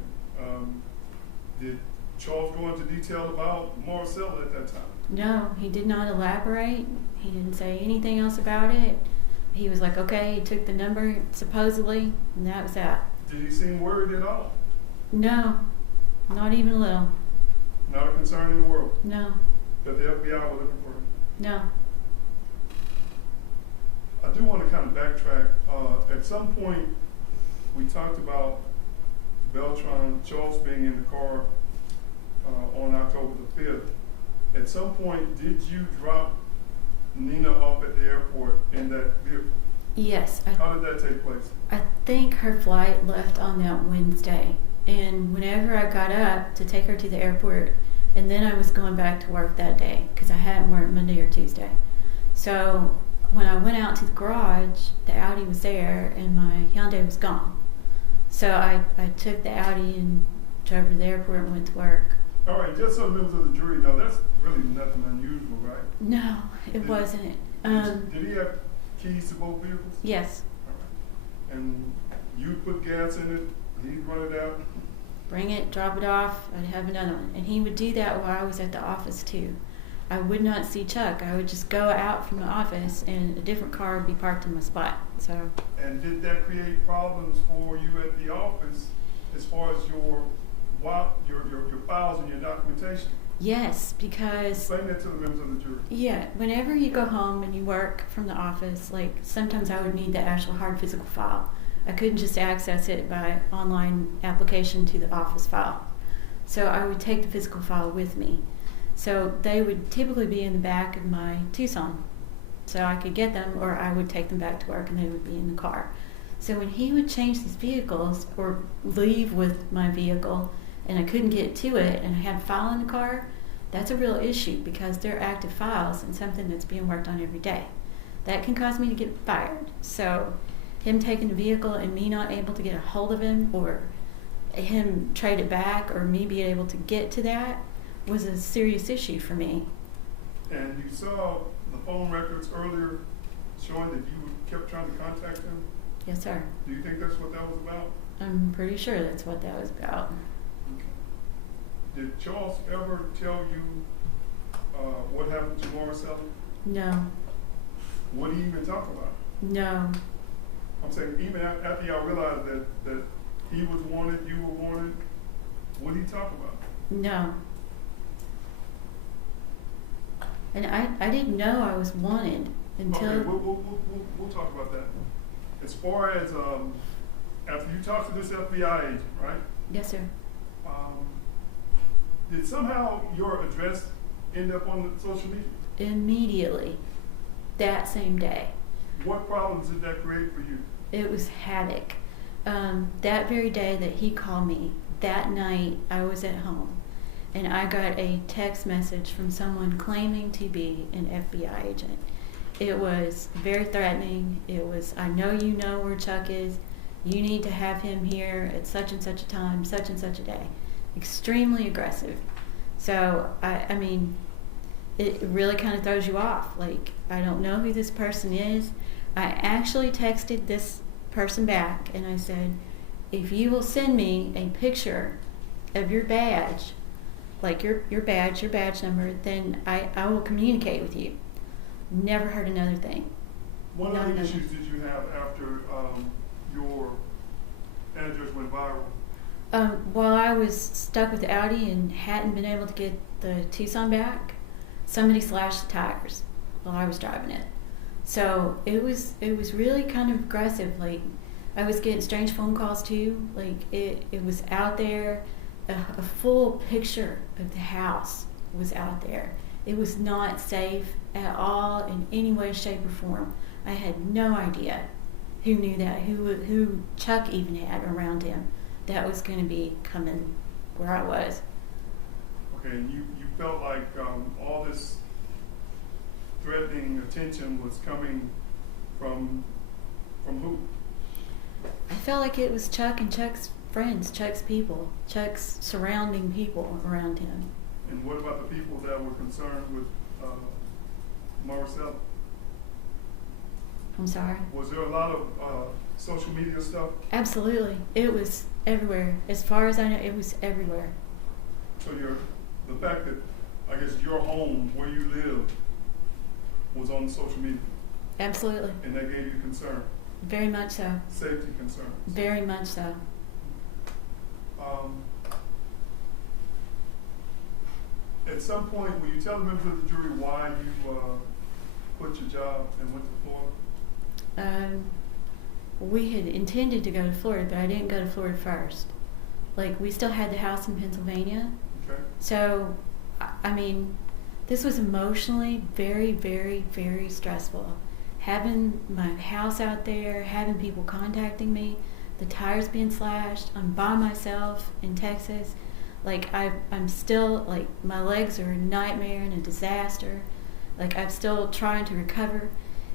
Did Charles go into detail about Marisela at that time? No, he did not elaborate. He didn't say anything else about it. He was like, okay, he took the number supposedly, and that was that. Did he seem worried at all? No, not even a little. Not a concern in the world No, that the FBI were looking for him? no. I do want to kind of backtrack. At some point, we talked about Beltran, Charles being in the car on October the 5th. At some point, did you drop Nina off at the airport in that vehicle? Yes, How did that take place? I think her flight left on that Wednesday. And whenever I got up to take her to the airport, and then I was going back to work that day because I hadn't worked Monday or Tuesday. So when I went out to the garage, the Audi was there and my Hyundai was gone. So I took the Audi and drove to the airport and went to work. All right, just so members of the jury know, that's really nothing unusual, right? No, it wasn't. Did he have keys to both vehicles? Yes, All right. And you put gas in it, he'd run it out? bring it, drop it off, I'd have another one. And he would do that while I was at the office too. I would not see Chuck. I would just go out from the office and a different car would be parked in my spot. So. And did that create problems for you at the office as far as your files and your documentation? Yes, because Explain that to the members of the jury. yeah, whenever you go home and you work from the office, like sometimes I would need the actual hard physical file. I couldn't just access it by online application to the office file. So I would take the physical file with me. So they would typically be in the back of my Tucson. So I could get them or I would take them back to work and they would be in the car. So when he would change these vehicles or leave with my vehicle and I couldn't get to it and I had a file in the car, that's a real issue because they're active files and something that's being worked on every day. That can cause me to get fired. So him taking the vehicle and me not able to get a hold of him or him trade it back or me being able to get to that was a serious issue for me. And you saw the phone records earlier showing that you kept trying to contact him? Yes, sir. Do you think that's what that was about? I'm pretty sure that's what that was about. Okay. Did Charles ever tell you what happened to Marisela? No, What did he even talk about? no, I'm saying even after y'all realized that he was wanted, you were wanted, what did he talk about? no. And I didn't know I was wanted until. Okay, we'll talk about that. As far as after you talked to this FBI agent, right? Yes, sir. Did somehow your address end up on the social media? Immediately, that same day. What problems did that create for you? It was havoc. That very day that he called me, that night I was at home and I got a text message from someone claiming to be an FBI agent. It was very threatening. It was, I know you know where Chuck is. You need to have him here at such and such a time, such and such a day. Extremely aggressive. So, I mean, it really kind of throws you off. Like, I don't know who this person is. I actually texted this person back and I said, if you will send me a picture of your badge, like your badge number, then I will communicate with you. Never heard another thing. What other issues did you have after your address went viral? While I was stuck with the Audi and hadn't been able to get the Tucson back, somebody slashed the tires while I was driving it. So it was really kind of aggressive. Like I was getting strange phone calls too. Like it was out there. A full picture of the house was out there. It was not safe at all in any way, shape, or form. I had no idea who knew that, who Chuck even had around him that was going to be coming where I was. Okay, and you felt like all this threatening attention was coming from who? I felt like it was Chuck and Chuck's friends, Chuck's people, Chuck's surrounding people around him. And what about the people that were concerned with Marisela? I'm sorry? Was there a lot of social media stuff? Absolutely. It was everywhere. As far as I know, it was everywhere. So the fact that, I guess, your home, where you live, was on social media, Absolutely. and that gave you concern, Very much so. safety concerns. Very much so. At some point, will you tell the members of the jury why you quit your job and went to Florida? We had intended to go to Florida, but I didn't go to Florida first. Like, we still had the house in Pennsylvania. Okay. So, I mean, this was emotionally very, very, very stressful. Having my house out there, having people contacting me, the tires being slashed, I'm by myself in Texas. Like, I'm still, like, my legs are a nightmare and a disaster. Like, I'm still trying to recover.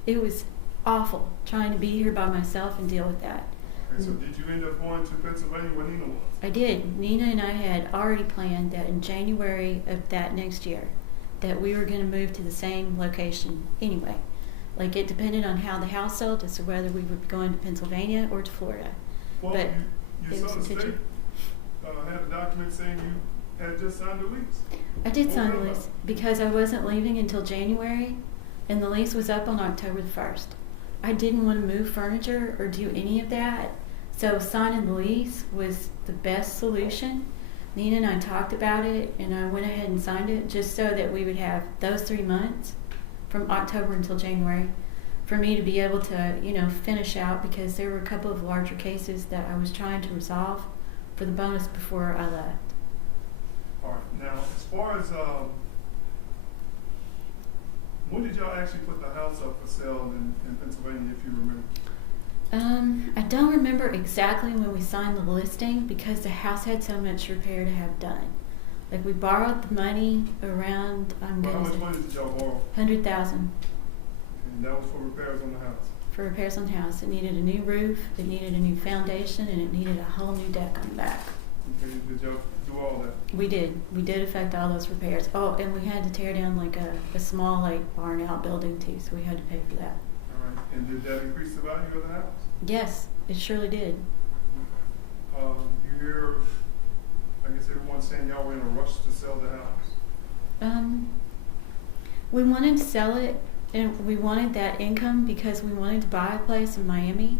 It was awful trying to be here by myself and deal with that. Okay, so did you end up going to Pennsylvania where Nina was? I did. Nina and I had already planned that in January of that next year that we were going to move to the same location anyway. Like, it depended on how the house sold as to whether we would be going to Pennsylvania or to Florida. Well, But you it saw was the state intentional. had a document saying you had just signed a lease. I did What sign was the that lease about? because I wasn't leaving until January, and the lease was up on October the 1st. I didn't want to move furniture or do any of that, so signing the lease was the best solution. Nina and I talked about it, and I went ahead and signed it just so that we would have those 3 months from October until January for me to be able to, finish out, because there were a couple of larger cases that I was trying to resolve for the bonus before I left. All right. Now, as far as when did y'all actually put the house up for sale in Pennsylvania, if you remember? I don't remember exactly when we signed the listing because the house had so much repair to have done. Like, we borrowed the money around, Well, how much money did y'all borrow? $100,000 And that was for repairs on the house. for repairs on the house. It needed a new roof, it needed a new foundation, and it needed a whole new deck on the back. Okay, did y'all do all that? We did. We did affect all those repairs. Oh, and we had to tear down like a small barn outbuilding too, so we had to pay for that. All right. And did that increase the value of the house? Yes, it surely did. You hear, I guess everyone's saying y'all were in a rush to sell the house. We wanted to sell it, and we wanted that income because we wanted to buy a place in Miami,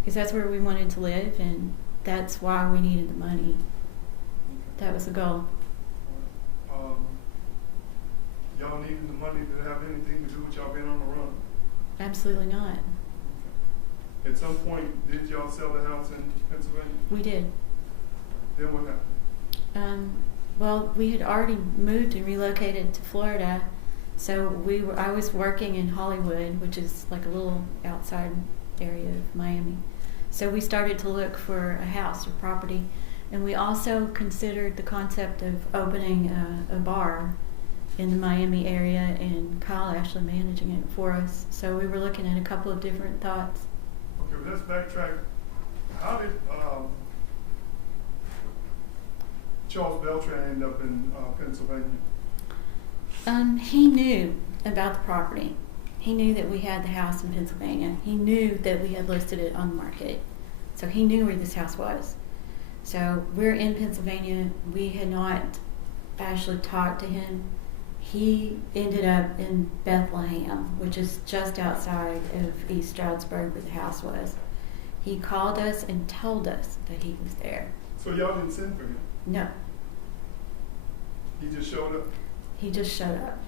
because that's where we wanted to live, and that's why we needed the money. That was the goal. Y'all needed the money to have anything to do with y'all being on the run. Absolutely not. At some point, did y'all sell the house in Pennsylvania? We did. Then what happened? Well, we had already moved and relocated to Florida, so I was working in Hollywood, which is like a little outside area of Miami. So we started to look for a house or property, and we also considered the concept of opening a bar in the Miami area, and Kyle actually managing it for us. So we were looking at a couple of different thoughts. Okay, well, let's backtrack. How did Charles Beltran end up in Pennsylvania? He knew about the property. He knew that we had the house in Pennsylvania. He knew that we had listed it on the market. So he knew where this house was. So we're in Pennsylvania. We had not actually talked to him. He ended up in Bethlehem, which is just outside of East Stroudsburg where the house was. He called us and told us that he was there. So y'all didn't send for him? No, He just showed up? he just showed up.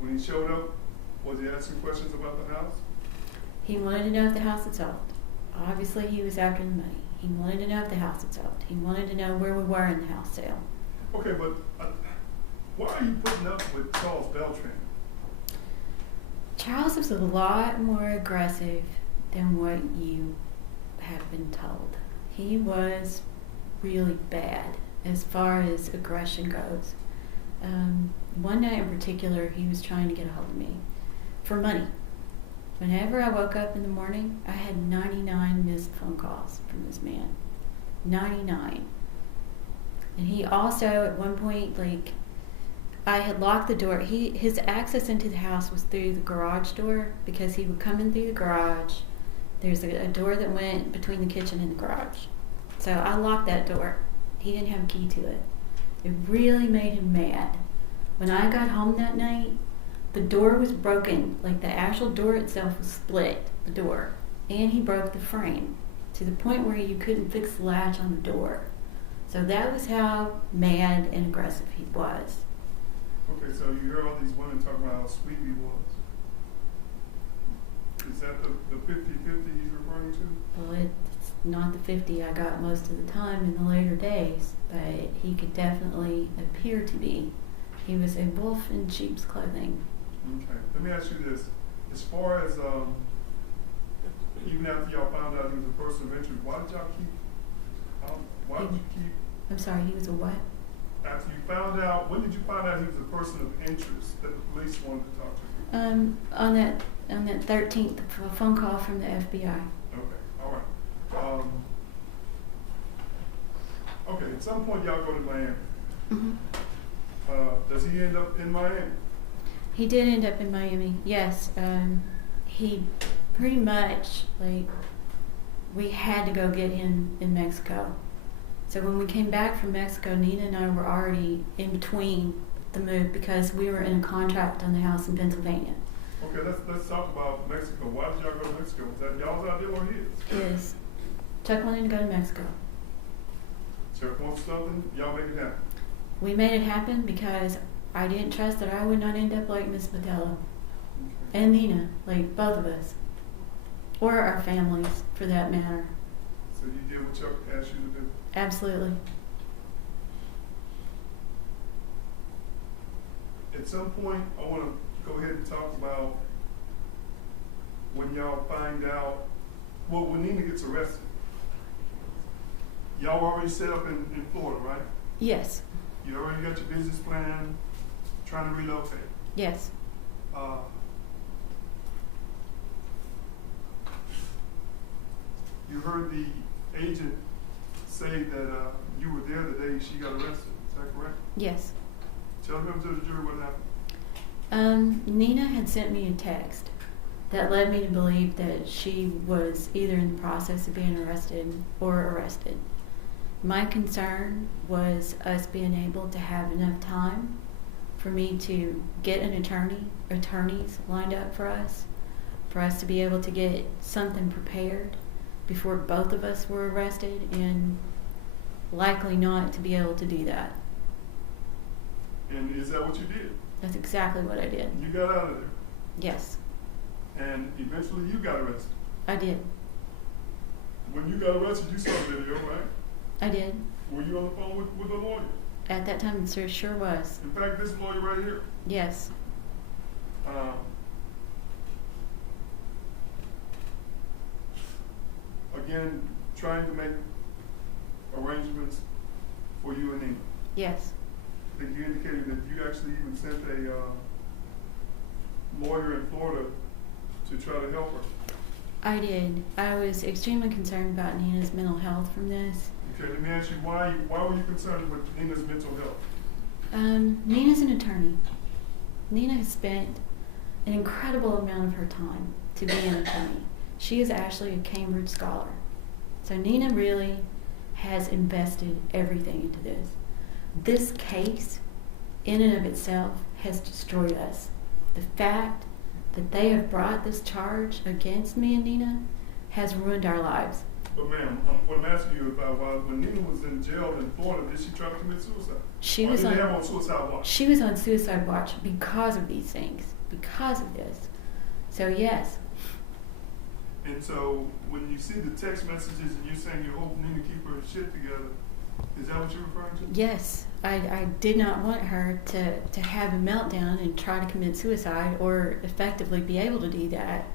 When he showed up, was he asking questions about the house? He wanted to know if the house had sold. Obviously, he was after the money. He wanted to know if the house had sold. He wanted to know where we were in the house sale. Okay, but why are you putting up with Charles Beltran? Charles was a lot more aggressive than what you have been told. He was really bad as far as aggression goes. One night in particular, he was trying to get a hold of me for money. Whenever I woke up in the morning, I had 99 missed phone calls from this man. 99. And he also, at one point, like, I had locked the door. His access into the house was through the garage door because he would come in through the garage. There's a door that went between the kitchen and the garage. So I locked that door. He didn't have a key to it. It really made him mad. When I got home that night, the door was broken. Like, the actual door itself was split, the door. And he broke the frame to the point where you couldn't fix the latch on the door. So that was how mad and aggressive he was. Okay, so you heard all these women talking about how sweet he was. Is that the 50-50 he's referring to? Well, it's not the 50 I got most of the time in the later days, but he could definitely appear to be. He was a wolf in sheep's clothing. Okay, let me ask you this. As far as, even after y'all found out he was a person of interest, why did y'all keep, I'm sorry, he was a what? after you found out, when did you find out he was a person of interest that the police wanted to talk to you? On that 13th, a phone call from the FBI. Okay, all right. Okay, at some point y'all go to Miami. Mm-hmm. Does he end up in Miami? He did end up in Miami, yes. He pretty much, like, we had to go get him in Mexico. So when we came back from Mexico, Nina and I were already in between the move because we were in a contract on the house in Pennsylvania. Okay, let's talk about Mexico. Why did y'all go to Mexico? Was that y'all's idea or his? His. Chuck wanted to go to Mexico. Chuck wants something, y'all make it happen. We made it happen because I didn't trust that I would not end up like Miss Botello. Okay. And Nina, like both of us. Or our families, for that matter. So you did what Chuck asked you to do? Absolutely. At some point, I want to go ahead and talk about when y'all find out, well, when Nina gets arrested. Y'all already set up in Florida, right? Yes. You already got your business plan, trying to relocate. Yes. You heard the agent say that you were there the day she got arrested. Is that correct? Yes. Tell them to the jury what happened. Nina had sent me a text that led me to believe that she was either in the process of being arrested or arrested. My concern was us being able to have enough time for me to get an attorneys lined up for us to be able to get something prepared before both of us were arrested, and likely not to be able to do that. And is that what you did? That's exactly what I did. You got out of there. Yes, And eventually you got arrested. I did. When you got arrested, you saw the video, right? I did. Were you on the phone with a lawyer? At that time, it sure was. In fact, this lawyer right here. Yes. Again, trying to make arrangements for you and Nina. Yes. I think you indicated that you actually even sent a lawyer in Florida to try to help her. I did. I was extremely concerned about Nina's mental health from this. Okay, let me ask you, why were you concerned with Nina's mental health? Nina's an attorney. Nina has spent an incredible amount of her time to be an attorney. She is actually a Cambridge scholar. So Nina really has invested everything into this. This case, in and of itself, has destroyed us. The fact that they have brought this charge against me and Nina has ruined our lives. But ma'am, what I'm asking you about was when Nina was in jail in Florida, did she try to commit suicide? She or was did on, they have on suicide watch? She was on suicide watch because of these things, because of this. So yes. And so when you see the text messages and you're saying you hope Nina keep her shit together, is that what you're referring to? Yes, I did not want her to have a meltdown and try to commit suicide or effectively be able to do that.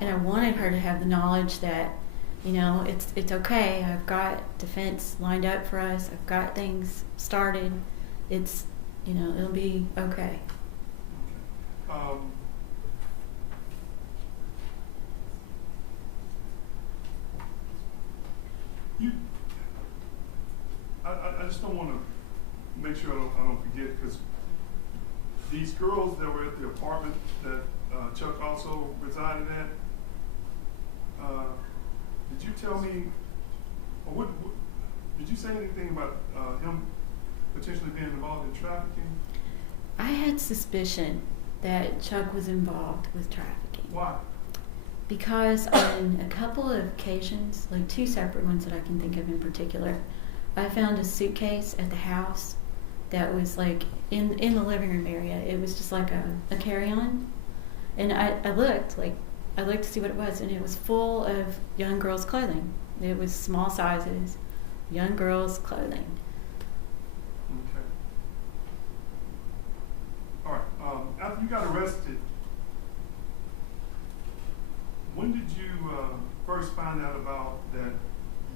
And I wanted her to have the knowledge that, you know, it's okay. I've got defense lined up for us. I've got things started. It's, you know, it'll be okay. just don't want to make sure I don't forget, because these girls that were at the apartment that Chuck also resided at, did you tell me, or what did you say anything about him potentially being involved in trafficking? I had suspicion that Chuck was involved with trafficking. Why? Because on a couple of occasions, like 2 separate ones that I can think of in particular, I found a suitcase at the house that was like in the living room area. It was just like a carry-on. And I looked to see what it was, and it was full of young girls' clothing. It was small sizes, young girls' clothing. Okay. All right. After you got arrested, when did you first find out about that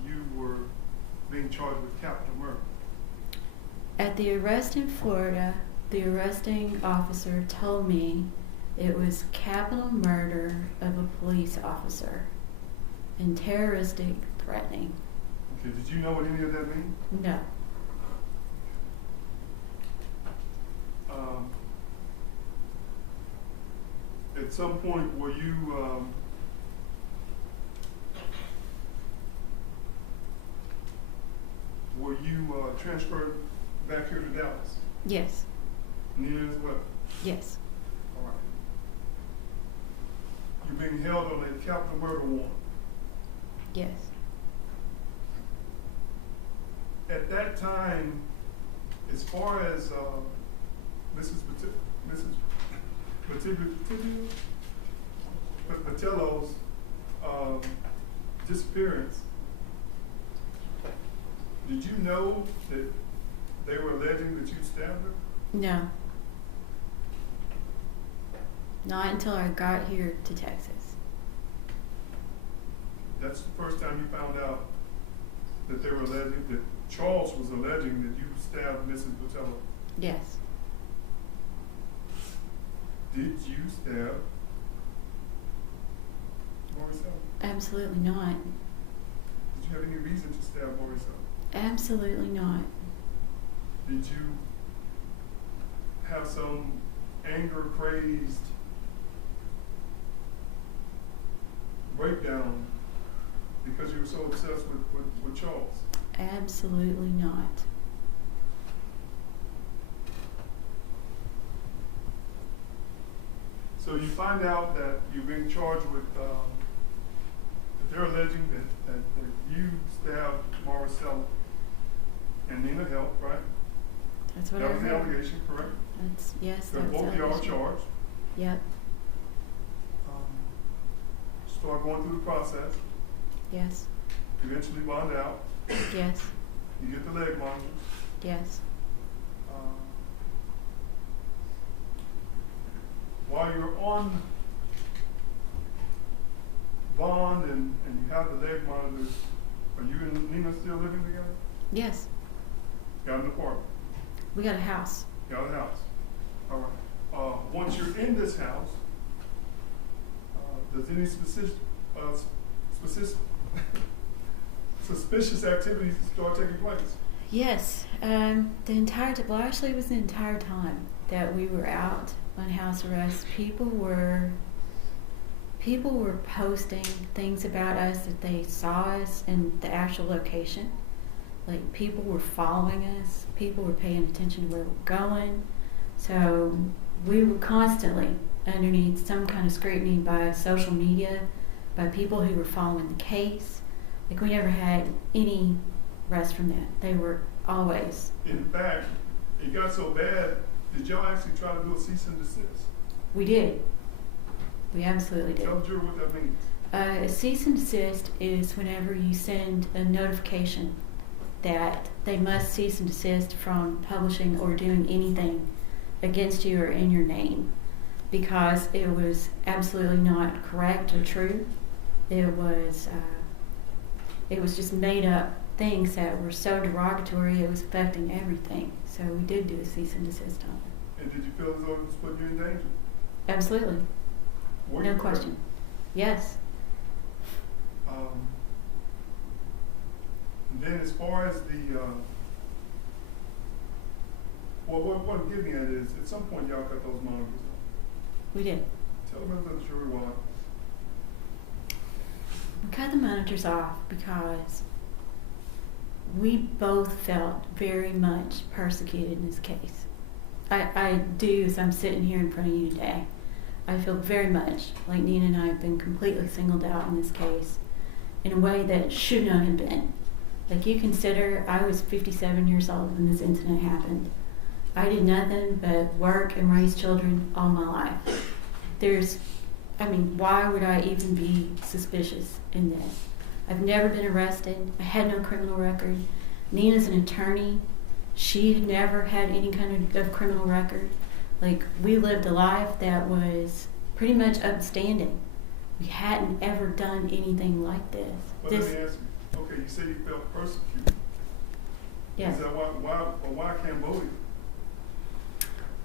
you were being charged with capital murder? At the arrest in Florida, the arresting officer told me it was capital murder of a police officer and terroristic threatening. Okay, did you know what any of that means? No. At some point, were you transferred back here to Dallas? Yes. Nina as well? Yes. All right. You're being held on a capital murder warrant. Yes. At that time, as far as Mrs. Botello's disappearance, did you know that they were alleging that you stabbed her? No. Not until I got here to Texas. That's the first time you found out that they were alleging, that Charles was alleging that you stabbed Mrs. Botello? Yes. Did you stab Marisela? Absolutely not. Did you have any reason to stab Marisela? Absolutely not. Did you have some anger-crazed breakdown because you were so obsessed with Charles? Absolutely not. So you find out that you're being charged with, that they're alleging that you stabbed Marisela and Nina helped, right? That's what That I was the heard. allegation, correct? Yes, That that's both of y'all are allegation. charged. Yep. Start going through the process. Yes. Eventually bond out. Yes. You get the leg monitors. Yes. While you're on bond and you have the leg monitors, are you and Nina still living together? Yes. Got an apartment? We got a house. Got a house. All right. Once you're in this house, does any suspicious activities start taking place? Yes. Actually it was the entire time that we were out on house arrest. People were posting things about us that they saw us in the actual location. Like, people were following us. People were paying attention to where we're going. So we were constantly underneath some kind of scrutiny by social media, by people who were following the case. Like, we never had any rest from that. They were always. In fact, it got so bad, did y'all actually try to do a cease and desist? We did. We absolutely did. Tell the jury what that means. A cease and desist is whenever you send a notification that they must cease and desist from publishing or doing anything against you or in your name, because it was absolutely not correct or true. It was just made up things that were so derogatory it was affecting everything. So we did do a cease and desist on it. And did you feel as though it was putting you in danger? Absolutely. Were No you question. Yes. And then as far as Well, what I'm getting at is, at some point, y'all cut those monitors off. We did. Tell the members of the jury why. We cut the monitors off because we both felt very much persecuted in this case. I do, as I'm sitting here in front of you today. I feel very much like Nina and I have been completely singled out in this case in a way that should not have been. Like, you consider, I was 57 years old when this incident happened. I did nothing but work and raise children all my life. Why would I even be suspicious in this? I've never been arrested. I had no criminal record. Nina's an attorney. She had never had any kind of criminal record. Like, we lived a life that was pretty much upstanding. We hadn't ever done anything like this. But let me ask you, okay, you say you felt persecuted. Yes. Is that why Cambodia?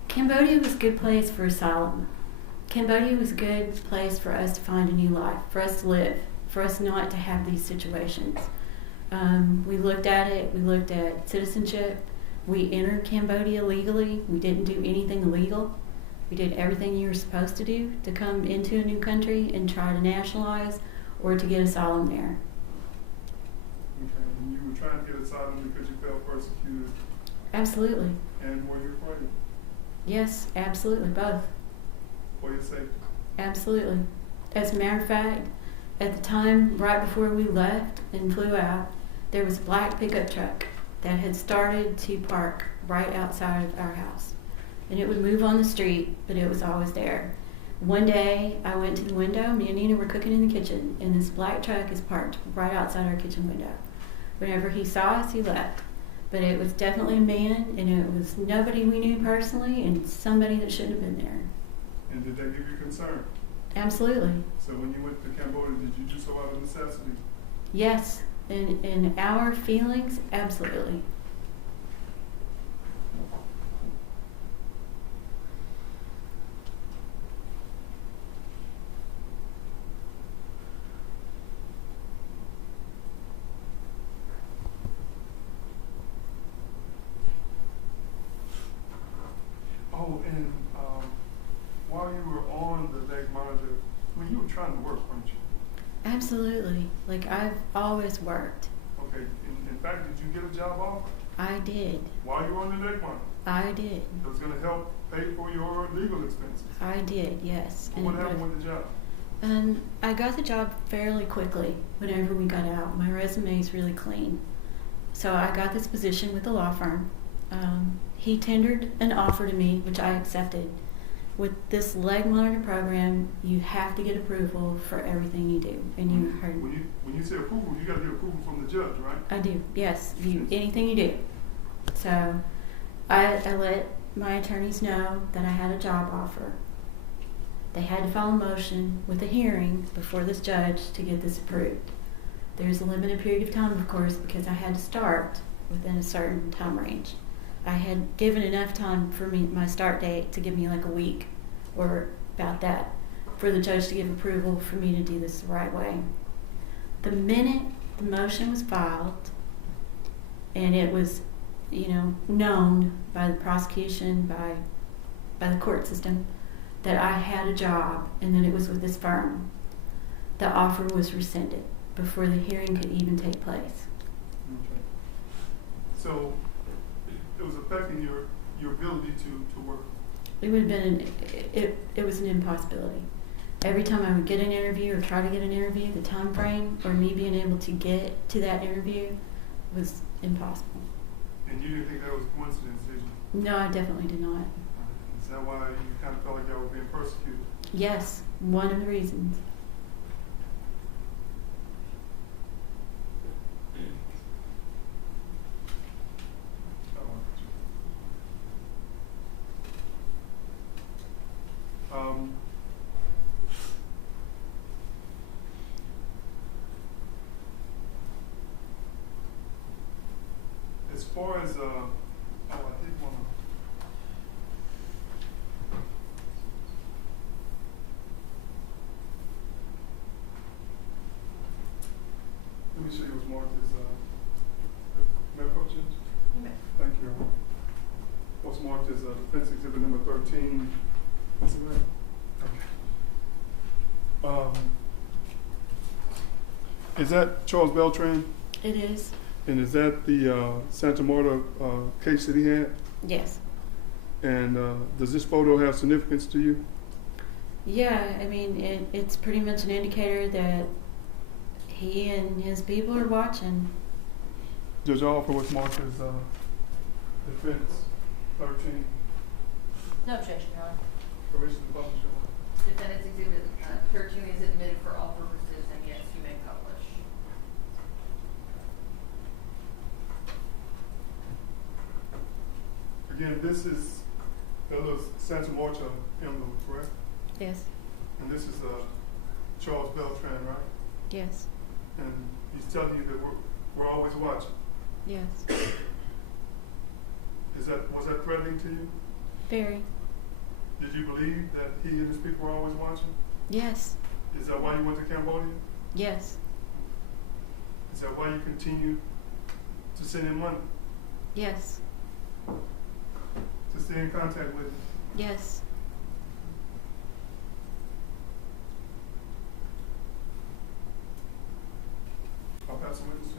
Cambodia was a good place for asylum. Cambodia was a good place for us to find a new life, for us to live, for us not to have these situations. We looked at it, we looked at citizenship. We entered Cambodia legally. We didn't do anything illegal. We did everything you were supposed to do to come into a new country and try to nationalize or to get asylum there. Okay, and you were trying to get asylum because you felt persecuted? Absolutely. And were you afraid? Yes, absolutely, both. For your safety? Absolutely. As a matter of fact, at the time, right before we left and flew out, there was a black pickup truck that had started to park right outside of our house. And it would move on the street, but it was always there. One day, I went to the window, me and Nina were cooking in the kitchen, and this black truck is parked right outside our kitchen window. Whenever he saw us, he left. But it was definitely a man, and it was nobody we knew personally, and somebody that shouldn't have been there. And did that give you concern? Absolutely. So when you went to Cambodia, did you do so out of necessity? Yes. In our feelings, absolutely. Oh, and while you were on the leg monitor, you were trying to work, weren't you? Absolutely. Like, I've always worked. Okay. In fact, did you get a job offer? I did. While you were on the leg monitor? I did. It was going to help pay for your legal expenses? I did, yes. What happened with the job? I got the job fairly quickly whenever we got out. My resume is really clean. So I got this position with the law firm. He tendered an offer to me, which I accepted. With this leg monitor program, you have to get approval for everything you do. And you heard. When you say approval, you got to get approval from the judge, right? I do, yes. Anything you do. So I let my attorneys know that I had a job offer. They had to file a motion with a hearing before this judge to get this approved. There's a limited period of time, of course, because I had to start within a certain time range. I had given enough time for my start date to give me like a week or about that for the judge to give approval for me to do this the right way. The minute the motion was filed and it was, known by the prosecution, by the court system, that I had a job and that it was with this firm, the offer was rescinded before the hearing could even take place. Okay. So it was affecting your ability to work? It would have been, it was an impossibility. Every time I would get an interview or try to get an interview, the time frame or me being able to get to that interview was impossible. And you didn't think that was a coincidence, did you? No, I definitely did not. Is that why you kind of felt like y'all were being persecuted? Yes, one of the reasons. As far as, I did want to. Let me show you what's marked as medical change. Okay. Thank you. What's what's marked as defense exhibit number 13. Is it right? Okay. Is that Charles Beltran? It is. And is that the Santa Marta case that he had? Yes. And does this photo have significance to you? Yeah, I mean, it's pretty much an indicator that he and his people are watching. Judge Alford, what's marked as defense 13. No objection, Your Honor. Permission to publish it. Defendant's exhibit 13 is admitted for all purposes, and yes, you may publish. Again, this is the little Santa Marta emblem, correct? Yes. And this is Charles Beltran, right? Yes. And he's telling you that we're always watching. Yes. Was that threatening to you? Very. Did you believe that he and his people were always watching? Yes. Is that why you went to Cambodia? Yes. Is that why you continue to send him money? Yes. To stay in contact with him? Yes. I'll pass the witness.